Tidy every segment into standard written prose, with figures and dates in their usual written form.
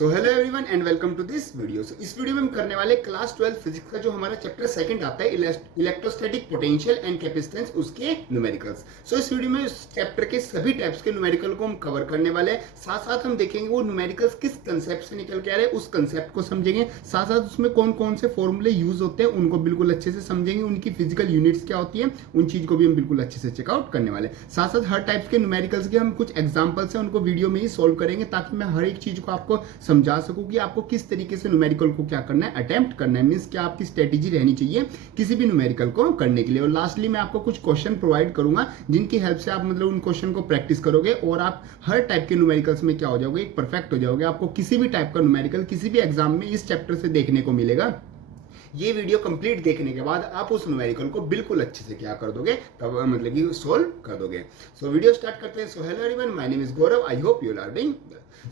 So hello everyone and welcome to this video. इस video में हम करने वाले क्लास 12 फिजिक्स का जो हमारा चैप्टर सेकंड आता है इलेक्ट्रोस्टैटिक पोटेंशियल एंड कैपेसिटेंस उसके न्यूमेरिकल्स। इस वीडियो में इस चैप्टर के सभी टाइप्स के न्यूमेरिकल को हम कवर करने वाले हैं। साथ साथ हम देखेंगे वो न्यूमेरिकल्स किस कंसेप्ट से निकल के आ रहे हैं, उस कंसेप्ट को समझेंगे। साथ साथ उसमें कौन कौन से फॉर्मूले यूज होते हैं उनको बिल्कुल अच्छे से समझेंगे, उनकी फिजिकल यूनिट्स क्या होती है उन चीज को भी हम बिल्कुल अच्छे से चेकआउट करने वाले। साथ साथ हर टाइप्स के न्यूमेरिकल्स के हम कुछ एग्जाम्पल्स हैं उनको वीडियो में ही सोल्व करेंगे, ताकि मैं हर एक चीज को आपको समझा सकूं कि आपको किस तरीके से न्यूमेरिकल को क्या करना है, अटेम्प्ट करना है, मींस क्या आपकी स्ट्रेटेजी रहनी चाहिए किसी भी न्यूमेरिकल को करने के लिए। और लास्टली मैं आपको कुछ क्वेश्चन प्रोवाइड करूंगा जिनकी हेल्प से आप मतलब उन क्वेश्चन को प्रैक्टिस करोगे और आप हर टाइप के न्यूमेरिकल्स में क्या हो जाओगे, एक परफेक्ट हो जाओगे। आपको किसी भी टाइप का न्यूमेरिकल किसी भी एग्जाम में इस चैप्टर से देखने को मिलेगा। ये वीडियो कंप्लीट देखने के बाद आप उस न्यूमेरिकल को बिल्कुल अच्छे से क्या कर दोगे, तब मतलब कि सोल्व कर दोगे। वीडियो स्टार्ट करते हैं। Hello everyone, my name is Gaurav, I hope you are doing.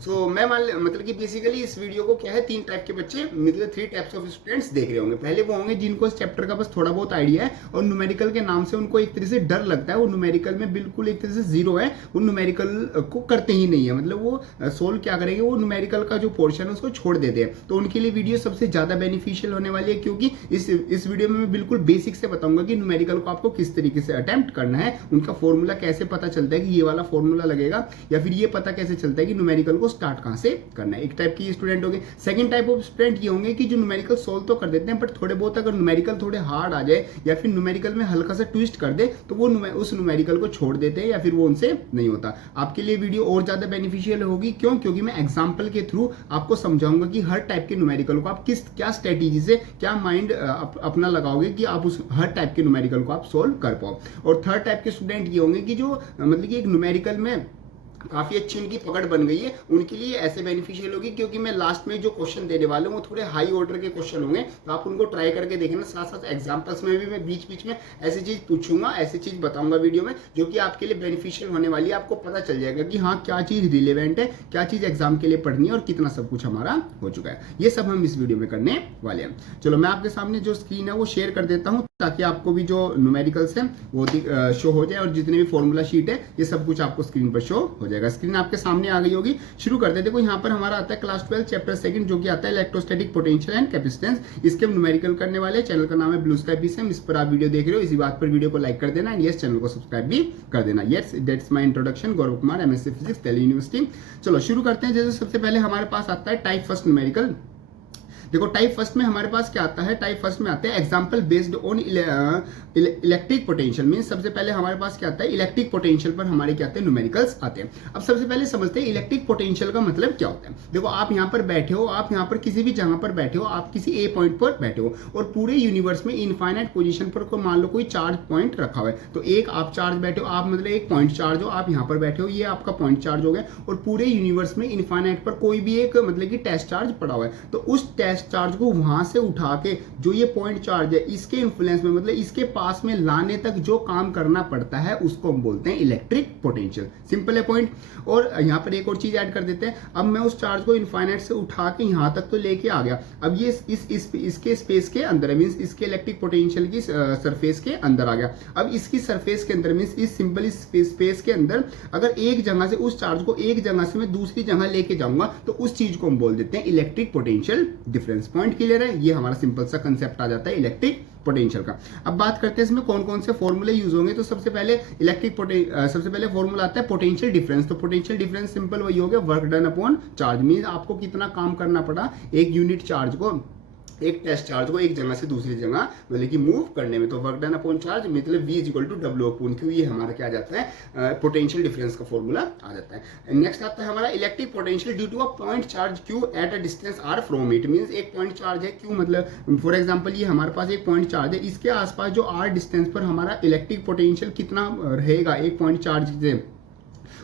मैं मतलब कि बेसिकली इस वीडियो को क्या है, तीन टाइप के बच्चे मतलब 3 टाइप्स ऑफ स्टूडेंट्स देख रहे होंगे। पहले वो होंगे जिनको इस चैप्टर का बस थोड़ा बहुत आइडिया है और न्यूमेरिकल के नाम से उनको एक तरह से डर लगता है, वो न्यूमेरिकल में बिल्कुल एक तरह से जीरो है, वो न्यूमेरिकल को करते ही नहीं है, मतलब वो सोल्व क्या करेंगे, वो न्यूमेरिकल का जो पोर्शन है उसको छोड़ देते हैं। तो उनके लिए वीडियो सबसे ज्यादा बेनिफिशियल होने वाली है, क्योंकि इस वीडियो में मैं बिल्कुल बेसिक से बताऊंगा कि न्यूमेरिकल को आपको किस तरीके से अटेम्प्ट करना है, उनका फॉर्मूला कैसे पता चलता है कि ये वाला फॉर्मूला लगेगा, या फिर ये पता कैसे चलता है कि न्यूमेरिकल को स्टार्ट कहां से करना है। एक टाइप की स्टूडेंट होंगे। सेकंड टाइप ऑफ स्टूडेंट ये होंगे कि जो न्यूमेरिकल सोल्व तो कर देते हैं, बट थोड़े बहुत अगर न्यूमेरिकल थोड़े हार्ड आ जाए या फिर न्यूमेरिकल में हल्का सा ट्विस्ट कर दे तो वो उस न्यूमेरिकल को छोड़ देते हैं या फिर वो उनसे नहीं होता। आपके लिए वीडियो और ज्यादा बेनिफिशियल होगी। क्यों? क्योंकि मैं एग्जाम्पल के थ्रू आपको समझाऊंगा कि हर टाइप के न्यूमेरिकल को आप क्या स्ट्रेटेजी से क्या माइंड अपना लगाओगे कि आप उस हर टाइप के न्यूमेरिकल को आप सोल्व कर पाओ। और थर्ड टाइप के स्टूडेंट ये होंगे कि जो मतलब कि एक न्यूमेरिकल में काफी अच्छी उनकी पकड़ बन गई है, उनके लिए ऐसे बेनिफिशियल होगी, क्योंकि मैं लास्ट में जो क्वेश्चन देने वाले हूँ वो थोड़े हाई ऑर्डर के क्वेश्चन होंगे, तो आप उनको ट्राई करके देखना। साथ साथ एग्जांपल्स में भी मैं बीच बीच में ऐसी चीज पूछूंगा, ऐसी चीज बताऊंगा वीडियो में जो कि आपके लिए बेनिफिशियल होने वाली है। आपको पता चल जाएगा कि हाँ क्या चीज रिलेवेंट है, क्या चीज एग्जाम के लिए पढ़नी है और कितना सब कुछ हमारा हो चुका है। ये सब हम इस वीडियो में करने वाले हैं। चलो मैं आपके सामने जो स्क्रीन है वो शेयर कर देता हूँ, ताकि आपको भी जो न्यूमेरिकल्स है वो शो हो जाए और जितने भी फॉर्मूला शीट है ये सब कुछ आपको स्क्रीन पर शो हो जाएगा। स्क्रीन आपके सामने आ गई होगी। शुरू करते हैं। देखो यहाँ पर हमारा आता है क्लास 12 चैप्टर सेकंड, जो कि आता है इलेक्ट्रोस्टैटिक पोटेंशियल एंड कैपेसिटेंस। इसके हम न्यूमेरिकल करने वाले। चैनल का नाम है ब्लू स्काई पीसीएम, इस पर आप वीडियो देख रहे हो, इसी बात पर वीडियो को लाइक कर देना एंड यस चैनल को सब्सक्राइब भी कर देना। Yes that's my introduction, Gaurav Kumar, MSc physics, Delhi university. चलो शुरू करते हैं। जैसे सबसे पहले हमारे पास आता है टाइप फर्स्ट न्यूमेरिकल। देखो टाइप फर्स्ट में हमारे पास क्या आता है, टाइप फर्स्ट में आते हैं example based on electric potential. Means सबसे पहले हमारे पास क्या आता है, इलेक्ट्रिक पोटेंशियल पर हमारे क्या आते हैं, न्यूमेरिकल्स आते हैं। अब सबसे पहले समझते हैं इलेक्ट्रिक पोटेंशियल का मतलब क्या होता है। देखो आप यहाँ पर बैठे हो, आप यहाँ पर किसी भी जगह पर बैठे हो, आप किसी ए पॉइंट पर बैठे हो और पूरे यूनिवर्स में इनफाइनाइट पोजिशन पर मान लो कोई चार्ज पॉइंट रखा हुआ है, तो एक आप चार्ज बैठे हो, आप मतलब एक पॉइंट चार्ज हो, आप यहाँ पर बैठे हो, ये आपका पॉइंट चार्ज हो गया, और पूरे यूनिवर्स में इनफाइनाइट पर कोई भी एक मतलब कि टेस्ट चार्ज पड़ा हुआ है, तो उस टेस्ट चार्ज को वहां से उठा के जो ये पॉइंट चार्ज है इसके इन्फ्लुएंस में मतलब इसके पास में लाने तक जो काम करना पड़ता है उसको हम बोलते हैं इलेक्ट्रिक पोटेंशियल। सिंपल है पॉइंट। और यहाँ पर एक और चीज ऐड कर देते हैं। अब मैं उस चार्ज को इनफाइनाइट से उठा के यहाँ तक तो लेके आ गया, अब ये इसके स्पेस के अंदर मींस इसके इलेक्ट्रिक पोटेंशियल की सरफेस के अंदर आ गया। अब इसकी सरफेस के अंदर मींस इस सिंपल स्पेस के अंदर अगर एक जगह से उस चार्ज को एक जगह से मैं दूसरी जगह लेके जाऊंगा तो उस चीज को हम बोल देते हैं electric potential difference. Point clear है? ये हमारा सिंपल सा कंसेप्ट आ जाता है इलेक्ट्रिक पोटेंशियल का। अब बात करते हैं इसमें कौन कौन से फॉर्मूले यूज होंगे। तो सबसे पहले सबसे पहले फॉर्मूला आता है पोटेंशियल डिफरेंस। तो पोटेंशियल डिफरेंस सिंपल वही हो गया, work done upon charge. Means आपको कितना काम करना पड़ा एक यूनिट चार्ज को, एक टेस्ट चार्ज को एक जगह से दूसरी जगह मतलब कि मूव करने में। तो वर्क डन अपॉन चार्ज मतलब V equal to W upon Q, ये हमारा क्या आ जाता है, पोटेंशियल डिफरेंस का फॉर्मूला आ जाता है। नेक्स्ट आता है हमारा electric potential due to a point charge Q at a distance R from it. Means एक पॉइंट चार्ज है Q, मतलब फॉर एग्जांपल ये हमारे पास एक पॉइंट चार्ज है, इसके आसपास जो R डिस्टेंस पर हमारा इलेक्ट्रिक पोटेंशियल कितना रहेगा एक पॉइंट चार्ज से,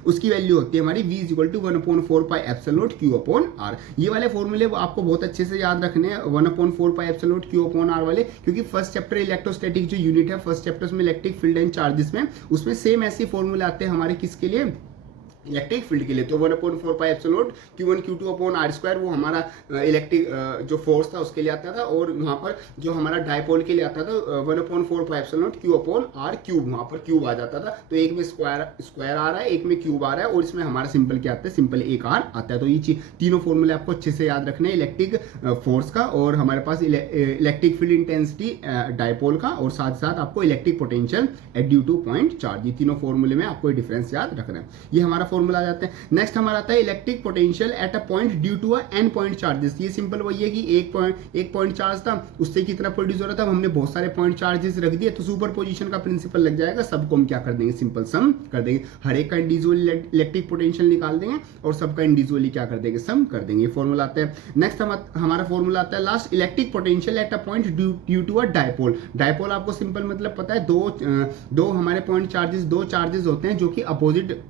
उसकी वैल्यू होती है हमारी V equal to 1/4 pi epsilon naught Q upon R। ये वाले फॉर्मूले आपको बहुत अच्छे से याद रखने हैं, 1/4 pi epsilon naught Q upon R वाले, क्योंकि फर्स्ट चैप्टर इलेक्ट्रोस्टैटिक जो यूनिट है, फर्स्ट चैप्टर में इलेक्ट्रिक फील्ड एंड चार्जेस में, उसमें सेम ऐसे फॉर्मूले आते हैं हमारे किसके लिए, इलेक्ट्रिक फील्ड के लिए, तो 1/4 pi epsilon not Q1 Q2 upon R square वो हमारा इलेक्ट्रिक जो फोर्स था उसके लिए आता था, और वहाँ पर जो हमारा डायपोल के लिए आता था 1/4 pi epsilon naught Q upon R cube, वहाँ पर क्यूब आ जाता था। तो एक में स्क्वायर आ रहा है, एक में क्यूब आ रहा है, और इसमें हमारा सिंपल क्या आता है, सिंपल एक R आता है। तो ये तीनों फॉर्मूले आपको अच्छे से याद रखने हैं, इलेक्ट्रिक फोर्स का, और हमारे पास इलेक्ट्रिक फील्ड इंटेंसिटी डायपोल का, और साथ साथ आपको electric potential due two point charge. ये तीनों फॉर्मूले में आपको डिफरेंस याद रखना है। ये हमारा फॉर्मूला आ जाता है। नेक्स्ट हमारा आता है electric potential at a point due to an point charges. ये सिंपल वही है कि एक पॉइंट चार्ज था, उससे कितना प्रोड्यूस हो रहा था, हमने बहुत सारे पॉइंट चार्जेस रख दिए, तो सुपर पोजिशन का प्रिंसिपल लग जाएगा, सबको हम क्या कर देंगे, सिंपल सम कर देंगे, हर एक का इंडिविजुअल इलेक्ट्रिक पोटेंशियल निकाल देंगे और सबका इंडिविजुअली क्या कर देंगे, सम कर देंगे। फॉर्मूला आता है। नेक्स्ट हमारा फॉर्मूला आता है last, electric potential at a point due to a dipole. Dipole आपको सिंपल मतलब पता है, दो हमारे पॉइंट चार्जेस, दो चार्जेस होते हैं जो कि अपोजिट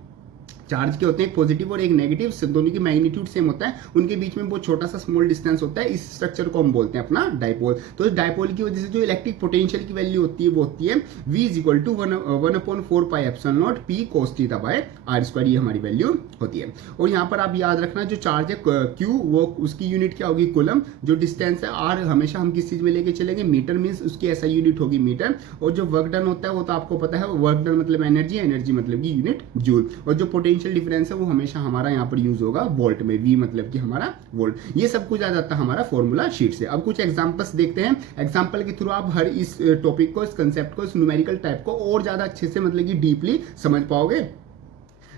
चार्ज के होते हैं, एक पॉजिटिव और एक नेगेटिव, दोनों की मैग्नीट्यूड सेम होता है, उनके बीच में बहुत छोटा सा स्मॉल डिस्टेंस होता है, इस स्ट्रक्चर को हम बोलते हैं अपना डायपोल। तो इस डायपोल की वजह से जो इलेक्ट्रिक पोटेंशियल की वैल्यू होती है वो होती है V equal to 1/4 pi epsilon naught P cos theta by R square, ये हमारी वैल्यू होती है। और यहाँ पर आप याद रखना जो चार्ज है Q, वो उसकी यूनिट क्या होगी, कूलम। जो डिस्टेंस है R, हमेशा हम किस चीज में लेके चलेंगे, मीटर, मीन्स उसकी ऐसा यूनिट होगी मीटर। और जो वर्क डन होता है वो तो आपको पता है, वर्क डन मतलब एनर्जी, एनर्जी मतलब की यूनिट जूल। और जो पोटेंशियल डिफरेंस है वो हमेशा हमारा यहाँ पर यूज होगा वोल्ट में, V मतलब कि हमारा वोल्ट। ये सब कुछ आ जाता है हमारा फॉर्मूला शीट से। अब कुछ एग्जांपल्स देखते हैं, एग्जांपल के थ्रू आप हर इस टॉपिक को, इस कंसेप्ट को, इस न्यूमेरिकल टाइप को और ज्यादा अच्छे से मतलब कि डीपली समझ पाओगे।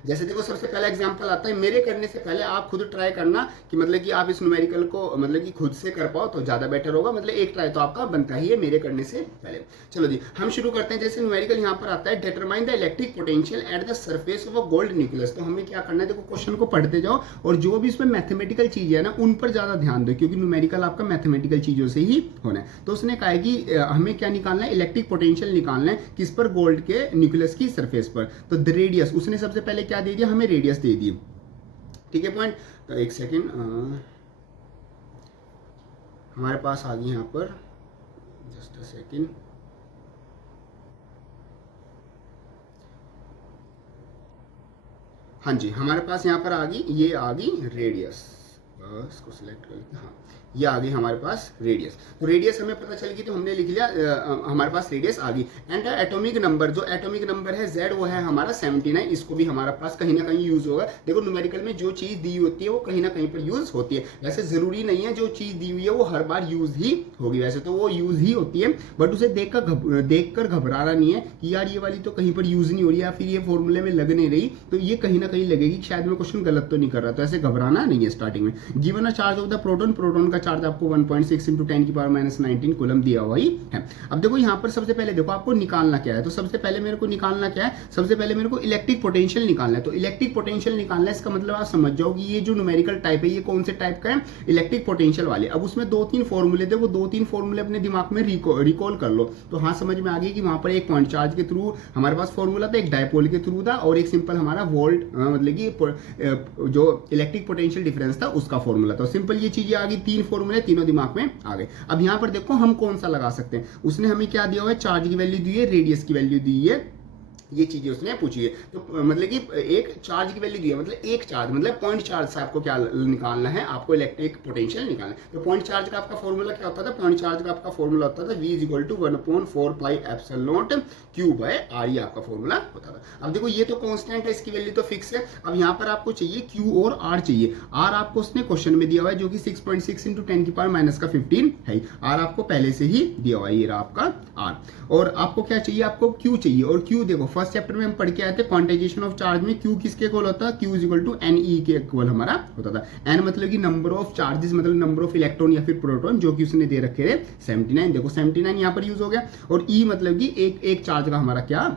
जैसे देखो सबसे पहला एग्जांपल आता है, मेरे करने से पहले आप खुद ट्राई करना कि मतलब कि आप इस न्यूमेरिकल को मतलब कि खुद से कर पाओ तो ज्यादा बेटर होगा, मतलब एक ट्राई तो आपका बनता ही है मेरे करने से पहले। चलो जी हम शुरू करते हैं। जैसे न्यूमेरिकल यहाँ पर आता है, determine the electric potential at the surface of a gold nucleus. तो हमें क्या करना है, देखो क्वेश्चन को पढ़ते जाओ और जो भी इसमें मैथमेटिकल चीज है ना उन पर ज्यादा ध्यान दो, क्योंकि न्यूमेरिकल आपका मैथमेटिकल चीजों से ही होना है। तो उसने कहा है कि हमें क्या निकालना है, इलेक्ट्रिक पोटेंशियल निकालना है, किस पर, गोल्ड के न्यूक्लियस की सरफेस पर। तो द रेडियस, उसने सबसे पहले क्या दे दिया, हमें रेडियस दे दी, ठीक है पॉइंट। तो एक सेकेंड, हमारे पास आ गई यहाँ पर, जस्ट अ सेकेंड, हाँ जी हमारे पास यहाँ पर आ गई, ये आ गई रेडियस, बस इसको सिलेक्ट करके, हाँ ये आ गई हमारे पास रेडियस। तो रेडियस हमें पता चल गई, तो हमने लिख लिया हमारे पास रेडियस आ गई। एंड एटॉमिक नंबर, जो एटॉमिक नंबर है Z, वो है हमारा 79। इसको भी हमारे पास कहीं ना कहीं यूज होगा। देखो न्यूमेरिकल में जो चीज दी होती है वो कहीं ना कहीं पर यूज होती है। वैसे जरूरी नहीं है जो चीज दी हुई है वो हर बार यूज ही होगी, वैसे तो वो यूज ही होती है, बट उसे देखकर घबराना नहीं है कि यार ये वाली तो कहीं पर यूज नहीं हो रही, या फिर ये फॉर्मूले में लग नहीं रही, तो ये कहीं ना कहीं लगेगी शायद मैं क्वेश्चन गलत तो नहीं कर रहा, तो ऐसे घबराना नहीं है स्टार्टिंग में। Given a charge of the proton, proton का चार्ज आपको 1.6 × 10⁻⁻19 कूलम दिया हुआ ही है। अब देखो यहाँ पर सबसे पहले देखो आपको निकालना क्या है, तो सबसे पहले मेरे को निकालना क्या है, सबसे पहले मेरे को इलेक्ट्रिक पोटेंशियल निकालना है। तो इलेक्ट्रिक पोटेंशियल निकालना है, इसका मतलब आप समझ जाओ कि ये जो न्यूमेरिकल टाइप है ये कौन से टाइप का है, इलेक्ट्रिक पोटेंशियल वाले। अब उसमें 2-3 फॉर्मूले थे, वो 2-3 फॉर्मूले अपने दिमाग में रिकॉल कर लो, तो हाँ समझ में आ गई कि वहां पर एक पॉइंट चार्ज के थ्रू हमारे पास फॉर्मूला था, एक डायपोल के थ्रू था, और एक सिंपल हमारा वोल्ट मतलब कि जो इलेक्ट्रिक पोटेंशियल डिफरेंस था उसका फॉर्मूला था। सिंपल ये चीजें आ गई, 3 फॉर्मूले तीनों दिमाग में आ गए। अब यहाँ पर देखो हम कौन सा लगा सकते हैं, उसने हमें क्या दिया हुआ है, चार्ज की वैल्यू दी है, रेडियस की वैल्यू दी है, ये चीजें उसने पूछी है। तो मतलब कि एक चार्ज की वैल्यू दी है, मतलब एक चार्ज मतलब पॉइंट चार्ज से आपको क्या निकालना है, आपको इलेक्ट्रिक पोटेंशियल निकालना है। तो पॉइंट चार्ज का आपका फॉर्मूला क्या होता था, पॉइंट चार्ज का आपका फॉर्मूला होता था V = 1/4 pi epsilon naught Q by R, ये आपका फॉर्मूला होता था। अब देखो ये तो कांस्टेंट है, इसकी वैल्यू तो फिक्स है। अब यहाँ पर आपको चाहिए Q और R चाहिए। R आपको उसने क्वेश्चन में दिया हुआ है जो कि 6.6 × 10⁻⁻15 है। R आपको पहले से ही दिया हुआ है, ये रहा आपका R। और आपको क्या चाहिए, आपको Q चाहिए। और Q देखो फर्स्ट चैप्टर में हम पढ़ के आए थे, क्वांटाइजेशन ऑफ चार्ज में Q किसके इक्वल होता है, Q = NE के इक्वल हमारा होता था। N मतलब कि नंबर ऑफ चार्जेस, मतलब नंबर ऑफ इलेक्ट्रॉन या फिर प्रोटॉन, जो कि उसने दे रखे थे 79। देखो 79 यहाँ पर यूज हो गया। और E मतलब कि एक चार्ज का हमारा क्या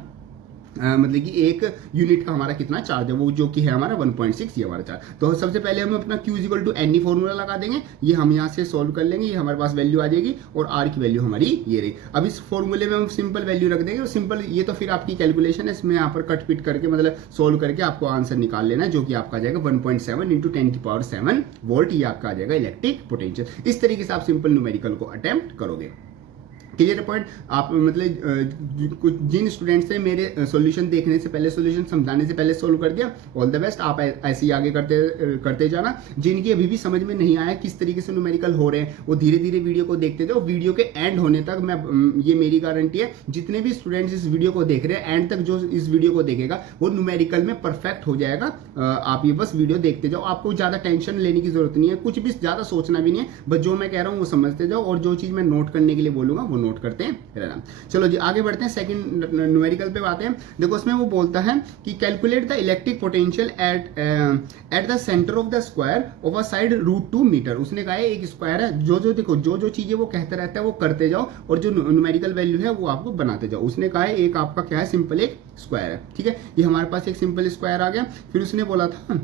मतलब कि एक यूनिट का हमारा कितना चार्ज है, वो जो कि है हमारा 1.6, ये हमारा चार्ज। तो सबसे पहले हम अपना Q = NE फॉर्मूला लगा देंगे, ये हम यहाँ से सॉल्व कर लेंगे, ये हमारे पास वैल्यू आ जाएगी, और R की वैल्यू हमारी ये रही। अब इस फॉर्मूले में हम सिंपल वैल्यू रख देंगे, और सिंपल ये तो फिर आपकी कैलकुलेशन है, इसमें यहाँ पर कट पिट करके मतलब सोल्व करके आपको आंसर निकाल लेना है, जो कि आपका आ जाएगा 1.7 × 10⁻7 वोल्ट, ये आपका आ जाएगा इलेक्ट्रिक पोटेंशियल। इस तरीके से आप सिंपल न्यूमेरिकल को अटेम्प्ट करोगे। Clear point. आप कुछ जिन स्टूडेंट्स ने मेरे सॉल्यूशन देखने से पहले, सॉल्यूशन समझाने से पहले सोल्व कर दिया, ऑल द बेस्ट, आप ऐसे ही आगे करते जाना। जिनकी अभी भी समझ में नहीं आया किस तरीके से न्यूमेरिकल हो रहे हैं, वो धीरे धीरे वीडियो को देखते जाओ। वीडियो के एंड होने तक ये मेरी गारंटी है, जितने भी स्टूडेंट्स इस वीडियो को देख रहे हैं, एंड तक जो इस वीडियो को देखेगा वो न्यूमेरिकल में परफेक्ट हो जाएगा। आप ये बस वीडियो देखते जाओ, आपको ज्यादा टेंशन लेने की जरूरत नहीं है, कुछ भी ज्यादा सोचना भी नहीं है, बस जो मैं कह रहा हूँ वो समझते जाओ, और जो चीज मैं नोट करने के लिए बोलूंगा वो नोट करते हैं रहना। चलो जी आगे बढ़ते हैं, सेकंड न्यूमेरिकल पे आते हैं। देखो उसमें वो बोलता है कि calculate the electric potential at the centre of the square of a side √2 metre. उसने कहा है एक स्क्वायर है, जो देखो जो चीजें वो कहता रहता है वो करते जाओ, और जो न्यूमेरिकल वैल्यू है वो आपको बनाते जाओ। उसने कहा है एक आपका क्या है, सिंपल एक स्क्वायर है, ठीक है, ये हमारे पास एक सिंपल स्क्वायर आ गया। फिर उसने बोला था,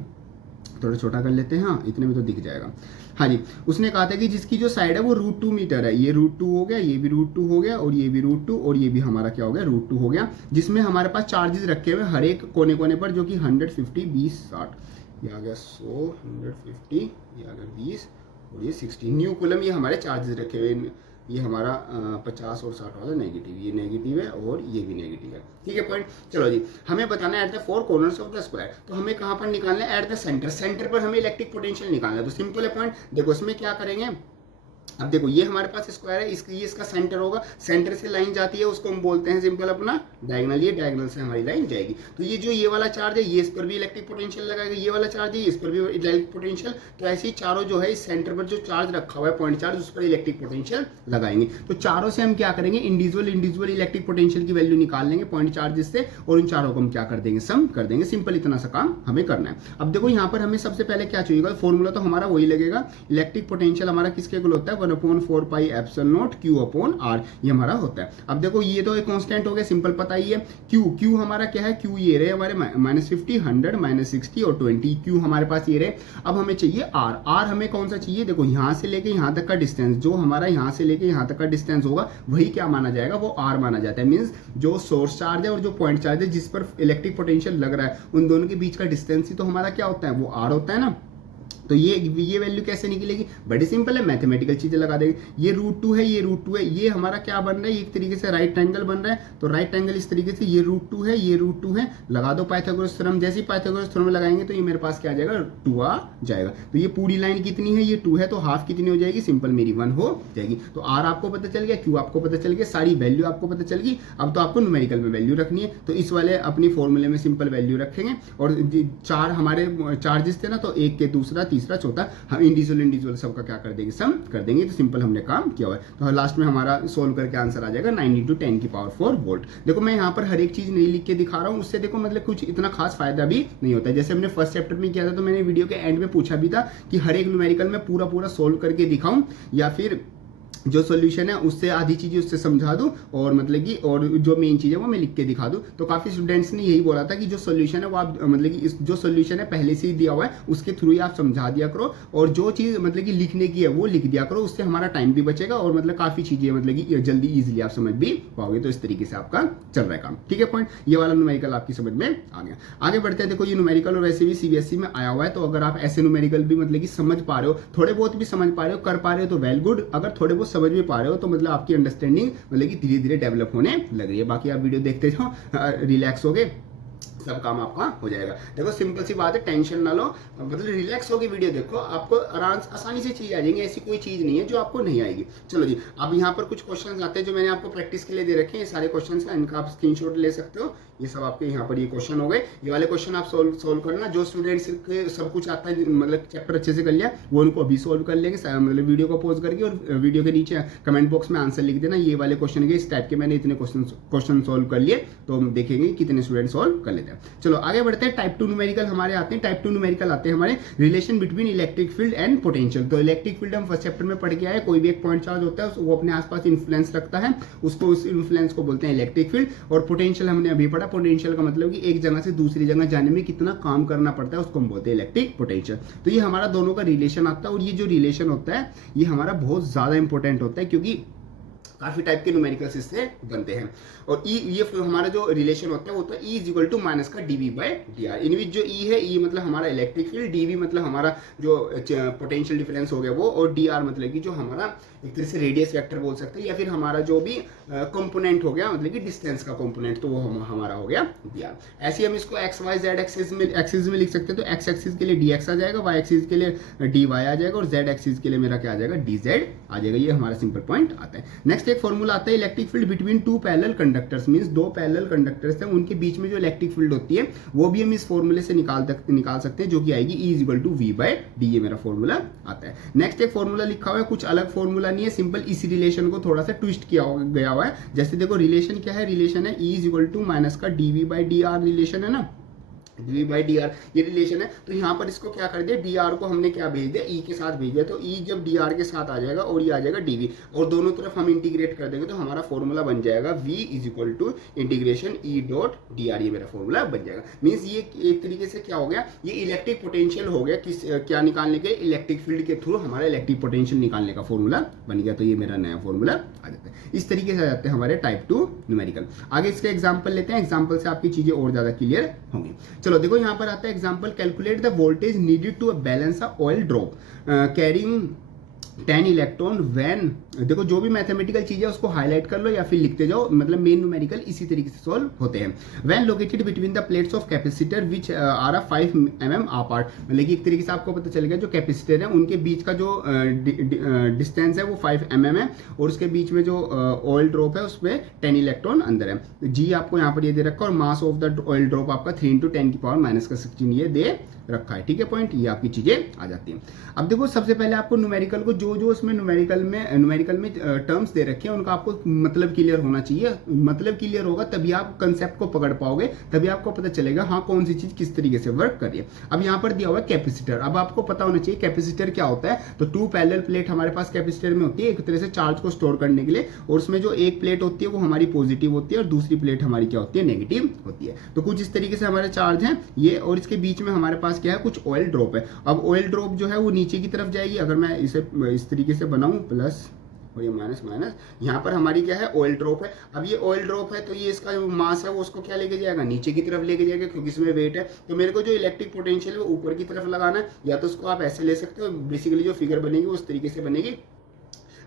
थोड़ा छोटा कर लेते हैं, हाँ इतने में तो दिख जाएगा। हाँ जी, उसने कहा था कि जिसकी जो साइड है वो √2 मीटर है, ये √2 हो गया, ये भी √2 हो गया, और ये भी √2, और ये भी हमारा क्या हो गया, √2 हो गया। जिसमें हमारे पास चार्जेस रखे हुए हर एक कोने कोने पर, जो कि 150, 20, 60, ये आ गया 100, 150, ये आ गया 20, और ये 60 न्यू कूलम, ये हमारे चार्जेस रखे हुए। ये हमारा 50 और 60 वाला नेगेटिव, ये नेगेटिव है और ये भी नेगेटिव है, ठीक है पॉइंट। चलो जी, हमें बताना है at the 4 corners of the square, तो हमें कहाँ पर निकालना है, एट द सेंटर, सेंटर पर हमें इलेक्ट्रिक पोटेंशियल निकालना है। तो सिंपल है पॉइंट, देखो इसमें क्या करेंगे, अब देखो ये हमारे पास स्क्वायर है, ये इसका सेंटर होगा, सेंटर से लाइन जाती है उसको हम बोलते हैं सिंपल अपना डायगोनल, ये डायगोनल से हमारी लाइन जाएगी। तो ये जो ये वाला चार्ज है ये इस पर भी इलेक्ट्रिक पोटेंशियल लगाएगा, ये वाला चार्ज है इस पर भी इलेक्ट्रिक पोटेंशियल। तो ऐसे ही चारों जो है इस सेंटर पर जो चार्ज रखा हुआ है पॉइंट चार्ज, उस पर इलेक्ट्रिक पोटेंशियल लगाएंगे। तो चारों से हम क्या करेंगे, इंडिविजुअल इलेक्ट्रिक पोटेंशियल की वैल्यू निकाल लेंगे पॉइंट चार्जेस से, और उन चारों को हम क्या कर देंगे, सम कर देंगे। सिंपल इतना सा काम हमें करना है। अब देखो यहाँ पर हमें सबसे पहले क्या चाहिए, फॉर्मूला तो हमारा वही लगेगा, इलेक्ट्रिक पोटेंशियल हमारा किसके इक्वल होता है, 1/4 pi epsilon naught Q upon R, ये हमारा होता है। अब देखो ये तो एक कांस्टेंट हो गया, सिंपल पता ही है। Q हमारा क्या है, Q ये रहे हमारे -50, 100, -60 और 20, Q हमारे पास ये रहे। अब हमें चाहिए R हमें कौन सा चाहिए, देखो यहाँ से लेके यहाँ तक का डिस्टेंस, जो हमारा यहाँ से लेके यहाँ तक का डिस्टेंस होगा वही क्या माना जाएगा, वो R माना जाता है। मींस जो सोर्स चार्ज है और जो पॉइंट चार्ज है जिस पर इलेक्ट्रिक पोटेंशियल लग रहा है, उन दोनों के बीच का डिस्टेंस ही तो हमारा क्या होता है, वो R होता है ना। तो ये वैल्यू कैसे निकलेगी, बड़ी सिंपल है, मैथमेटिकल चीजें लगा देंगे। ये √2 है, ये √2 है, ये हमारा क्या बन रहा है, एक तरीके से राइट एंगल बन रहा है। तो राइट एंगल इस तरीके से, ये √2 है, ये √2 है, लगा दो पाइथागोरस थ्योरम। जैसे ही पाइथागोरस थ्योरम लगाएंगे तो ये मेरे पास क्या आ जाएगा, 2 आ जाएगा। तो ये पूरी लाइन कितनी है, ये 2 है, तो हाफ कितनी हो जाएगी, सिंपल मेरी 1 हो जाएगी। तो R आपको पता चल गया, Q आपको पता चल गया, सारी वैल्यू आपको पता चल गई। अब तो आपको न्यूमेरिकल में वैल्यू रखनी है, तो इस वाले अपनी फॉर्मूले में सिंपल वैल्यू रखेंगे। और 4 हमारे चार्जेस थे ना, तो एक के दूसरा, तीसरा, चौथा, हम इंडिविजुअल सबका क्या कर देंगे, सम कर देंगे। तो सिंपल हमने काम किया हुआ है। तो लास्ट में हमारा सोल्व करके आंसर आ जाएगा 9 × 10⁴ वोल्ट। देखो मैं यहाँ पर हर एक चीज नहीं लिख के दिखा रहा हूँ, उससे देखो मतलब कुछ इतना खास फायदा भी नहीं होता है। जैसे हमने फर्स्ट चैप्टर में किया था, तो मैंने वीडियो के एंड में पूछा भी था कि हर एक न्यूमेरिकल में पूरा सोल्व करके दिखाऊं, या फिर जो सॉल्यूशन है उससे आधी चीजें उससे समझा दूं, और मतलब कि और जो मेन चीज है वो मैं लिख के दिखा दूं। तो काफी स्टूडेंट्स ने यही बोला था कि जो सॉल्यूशन है वो आप मतलब कि जो सॉल्यूशन है पहले से ही दिया हुआ है, उसके थ्रू ही आप समझा दिया करो, और जो चीज मतलब कि लिखने की है वो लिख दिया करो, उससे हमारा टाइम भी बचेगा, और मतलब काफी चीजें मतलब कि जल्दी इजिली आप समझ भी पाओगे। तो इस तरीके से आपका चल रहा है काम, ठीक है पॉइंट। ये वाला न्यूमेरिकल आपकी समझ में आ गया। आगे बढ़ते हैं। देखो ये न्यूमेरिकल और वैसे भी CBSE में आया हुआ है, तो अगर आप ऐसे न्यूमेरिकल भी मतलब कि समझ पा रहे हो, थोड़े बहुत भी समझ पा रहे हो, कर पा रहे हो, तो वेल गुड। अगर थोड़े बहुत समझ भी पा रहे हो तो मतलब आपकी अंडरस्टैंडिंग मतलब कि धीरे धीरे डेवलप होने लग रही है। बाकी आप वीडियो देखते जाओ, रिलैक्स हो गए, सब काम आपका हो जाएगा। देखो सिंपल सी बात है, टेंशन ना लो, मतलब रिलैक्स होकर वीडियो देखो, आपको आसानी से चीज आ जाएंगी। ऐसी कोई चीज नहीं है जो आपको नहीं आएगी। चलो जी, अब यहाँ पर कुछ क्वेश्चंस आते हैं जो मैंने आपको प्रैक्टिस के लिए दे रखे हैं। ये सारे क्वेश्चंस का इनका आप स्क्रीनशॉट ले सकते हो। ये सब आपके यहाँ पर ये क्वेश्चन हो गए। ये वाले क्वेश्चन आप सोल्व करना। जो स्टूडेंट्स के सब कुछ आता है, मतलब चैप्टर अच्छे से कर लिया, वो उनको अभी सोल्व कर लेंगे, मतलब वीडियो को पॉज करके, और वीडियो के नीचे कमेंट बॉक्स में आंसर लिख देना, ये वाले क्वेश्चन के इस टाइप के मैंने इतने क्वेश्चन सोल्व कर लिए। तो हम देखेंगे कितने स्टूडेंट सोल्व कर लेते हैं। चलो आगे बढ़ते हैं। टाइप 2 न्यूमेरिकल हमारे आते हैं। टाइप 2 न्यूमेरिकल आते हैं हमारे relation between electric field and potential. तो इलेक्ट्रिक फील्ड हम फर्स्ट चैप्टर में पढ़ के आए, कोई भी एक पॉइंट चार्ज होता है वो अपने आसपास इन्फ्लुएंस रखता है, उसको उस इन्फ्लुएंस को बोलते हैं इलेक्ट्रिक फील्ड। और पोटेंशियल हमने अभी पढ़ा, पोटेंशियल का मतलब कि एक जगह से दूसरी जगह जाने में कितना काम करना पड़ता है, उसको हम बोलते हैं इलेक्ट्रिक पोटेंशियल। तो ये हमारा दोनों का रिलेशन आता है, और ये जो रिलेशन होता है ये हमारा बहुत ज्यादा इंपॉर्टेंट होता है, क्योंकि काफी टाइप के न्यूमेरिकल्स इससे बनते हैं। और ई ये हमारा जो रिलेशन होता है वो होता है E is equal to minus का D V by D R, in which जो ई है, ई मतलब हमारा इलेक्ट्रिक फील्ड, डी वी मतलब हमारा जो पोटेंशियल डिफरेंस हो गया वो, और डी आर मतलब कि जो हमारा एक तरह से रेडियस वेक्टर बोल सकते हैं, या फिर हमारा जो भी कंपोनेंट हो गया मतलब कि डिस्टेंस का कंपोनेंट, तो वो हमारा हो गया डी आर। ऐसे ही हम इसको एक्स वाई जेड एक्सिस में लिख सकते हैं। तो एक्स एक्सिस के लिए डी एक्स आ जाएगा, वाई एक्सिस के लिए डी वाई आ जाएगा, और जेड एक्सिस के लिए मेरा क्या आ जाएगा, डी जेड आ जाएगा। ये हमारा सिंपल पॉइंट आता है। नेक्स्ट एक फॉर्मूला आता है electric field between two parallel conductors, means दो पैरेलल कंडक्टर्स हैं उनके बीच में जो इलेक्ट्रिक फील्ड होती है वो भी हम इस फॉर्मूले से निकाल सकते हैं, जो कि आएगी E is equal to V by D, ये मेरा फॉर्मूला आता है। नेक्स्ट एक फॉर्मूला लिखा हुआ है, कुछ अलग फॉर्मूला नहीं है, सिंपल इसी रिलेशन को थोड़ा सा ट्विस्ट किया गया हुआ है। जैसे देखो रिलेशन क्या है, रिलेशन है E is equal to minus का D V by D R relation है ना, डी बाई डी आर ये रिलेशन है। तो यहाँ पर इसको क्या कर दिया, डी आर को हमने क्या भेज दिया, ई के साथ भेज दिया। तो ई जब डी आर के साथ आ जाएगा और ये आ जाएगा डी वी, और दोनों तरफ हम इंटीग्रेट कर देंगे तो हमारा फॉर्मूला बन जाएगा V is equal to integration E dot D R, ये मेरा फॉर्मूला बन जाएगा। मीन्स ये एक तरीके से क्या हो गया, ये इलेक्ट्रिक पोटेंशियल हो गया, किस क्या निकालने के, इलेक्ट्रिक फील्ड के थ्रू हमारा इलेक्ट्रिक पोटेंशियल निकालने का फॉर्मूला बन गया। तो ये मेरा नया फॉर्मूला आ जाता है। इस तरीके से आ जाते हैं हमारे टाइप 2 न्यूमेरिकल। आगे इसके एग्जाम्पल लेते हैं, एग्जाम्पल से आपकी चीजें और ज्यादा क्लियर होंगी। चलो देखो यहाँ पर आता है example, calculate the voltage needed to balance a oil drop carrying 10 electron when, देखो जो भी मैथमेटिकल चीज है उसको हाईलाइट कर लो या फिर लिखते जाओ, मतलब मेन न्यूमेरिकल इसी तरीके से सॉल्व होते हैं। When located between the plates of capacitor which are a 5 mm apart, मतलब कि एक तरीके से आपको पता चलेगा जो कैपेसिटर है उनके बीच का जो डिस्टेंस है वो 5 mm है, और उसके बीच में जो ऑयल ड्रॉप है उसमें 10 इलेक्ट्रॉन अंदर है। जी आपको यहाँ पर ये दे रखा है, और mass of the oil drop आपका 3 × 10⁻⁻16 ये दे रखा है। ठीक है, पॉइंट, ये आपकी चीजें आ जाती हैं। अब देखो सबसे पहले आपको न्यूमेरिकल को जो उसमें न्यूमेरिकल में टर्म्स दे रखे हैं उनका आपको मतलब क्लियर होना चाहिए। मतलब क्लियर होगा तभी आप कंसेप्ट को पकड़ पाओगे, तभी आपको पता चलेगा हाँ कौन सी चीज किस तरीके से वर्क कर रही है। अब यहाँ पर दिया हुआ है कैपेसिटर, अब आपको पता होना चाहिए कैपेसिटर क्या होता है। तो 2 पैरेलल प्लेट हमारे पास कैपेसिटर में होती है, एक तरह से चार्ज को स्टोर करने के लिए, और उसमें जो एक प्लेट होती है वो हमारी पॉजिटिव होती है और दूसरी प्लेट हमारी क्या होती है, नेगेटिव होती है। तो कुछ इस तरीके से हमारे चार्ज हैं ये, और इसके बीच में हमारे पास क्या है, कुछ ऑयल ड्रॉप है। अब ऑयल ड्रॉप जो है वो नीचे की तरफ जाएगी, अगर मैं इसे इस तरीके से बनाऊं प्लस और ये माइनस माइनस, यहाँ पर हमारी क्या है, ऑयल ड्रॉप है। अब ये ऑयल ड्रॉप है तो ये इसका जो मास है वो उसको क्या लेके जाएगा, नीचे की तरफ लेके जाएगा, क्योंकि इसमें वेट है। तो मेरे को जो इलेक्ट्रिक पोटेंशियल है वो ऊपर की तरफ लगाना है, या तो उसको आप ऐसे ले सकते हो, बेसिकली जो फिगर बनेगी उस तरीके से बनेगी।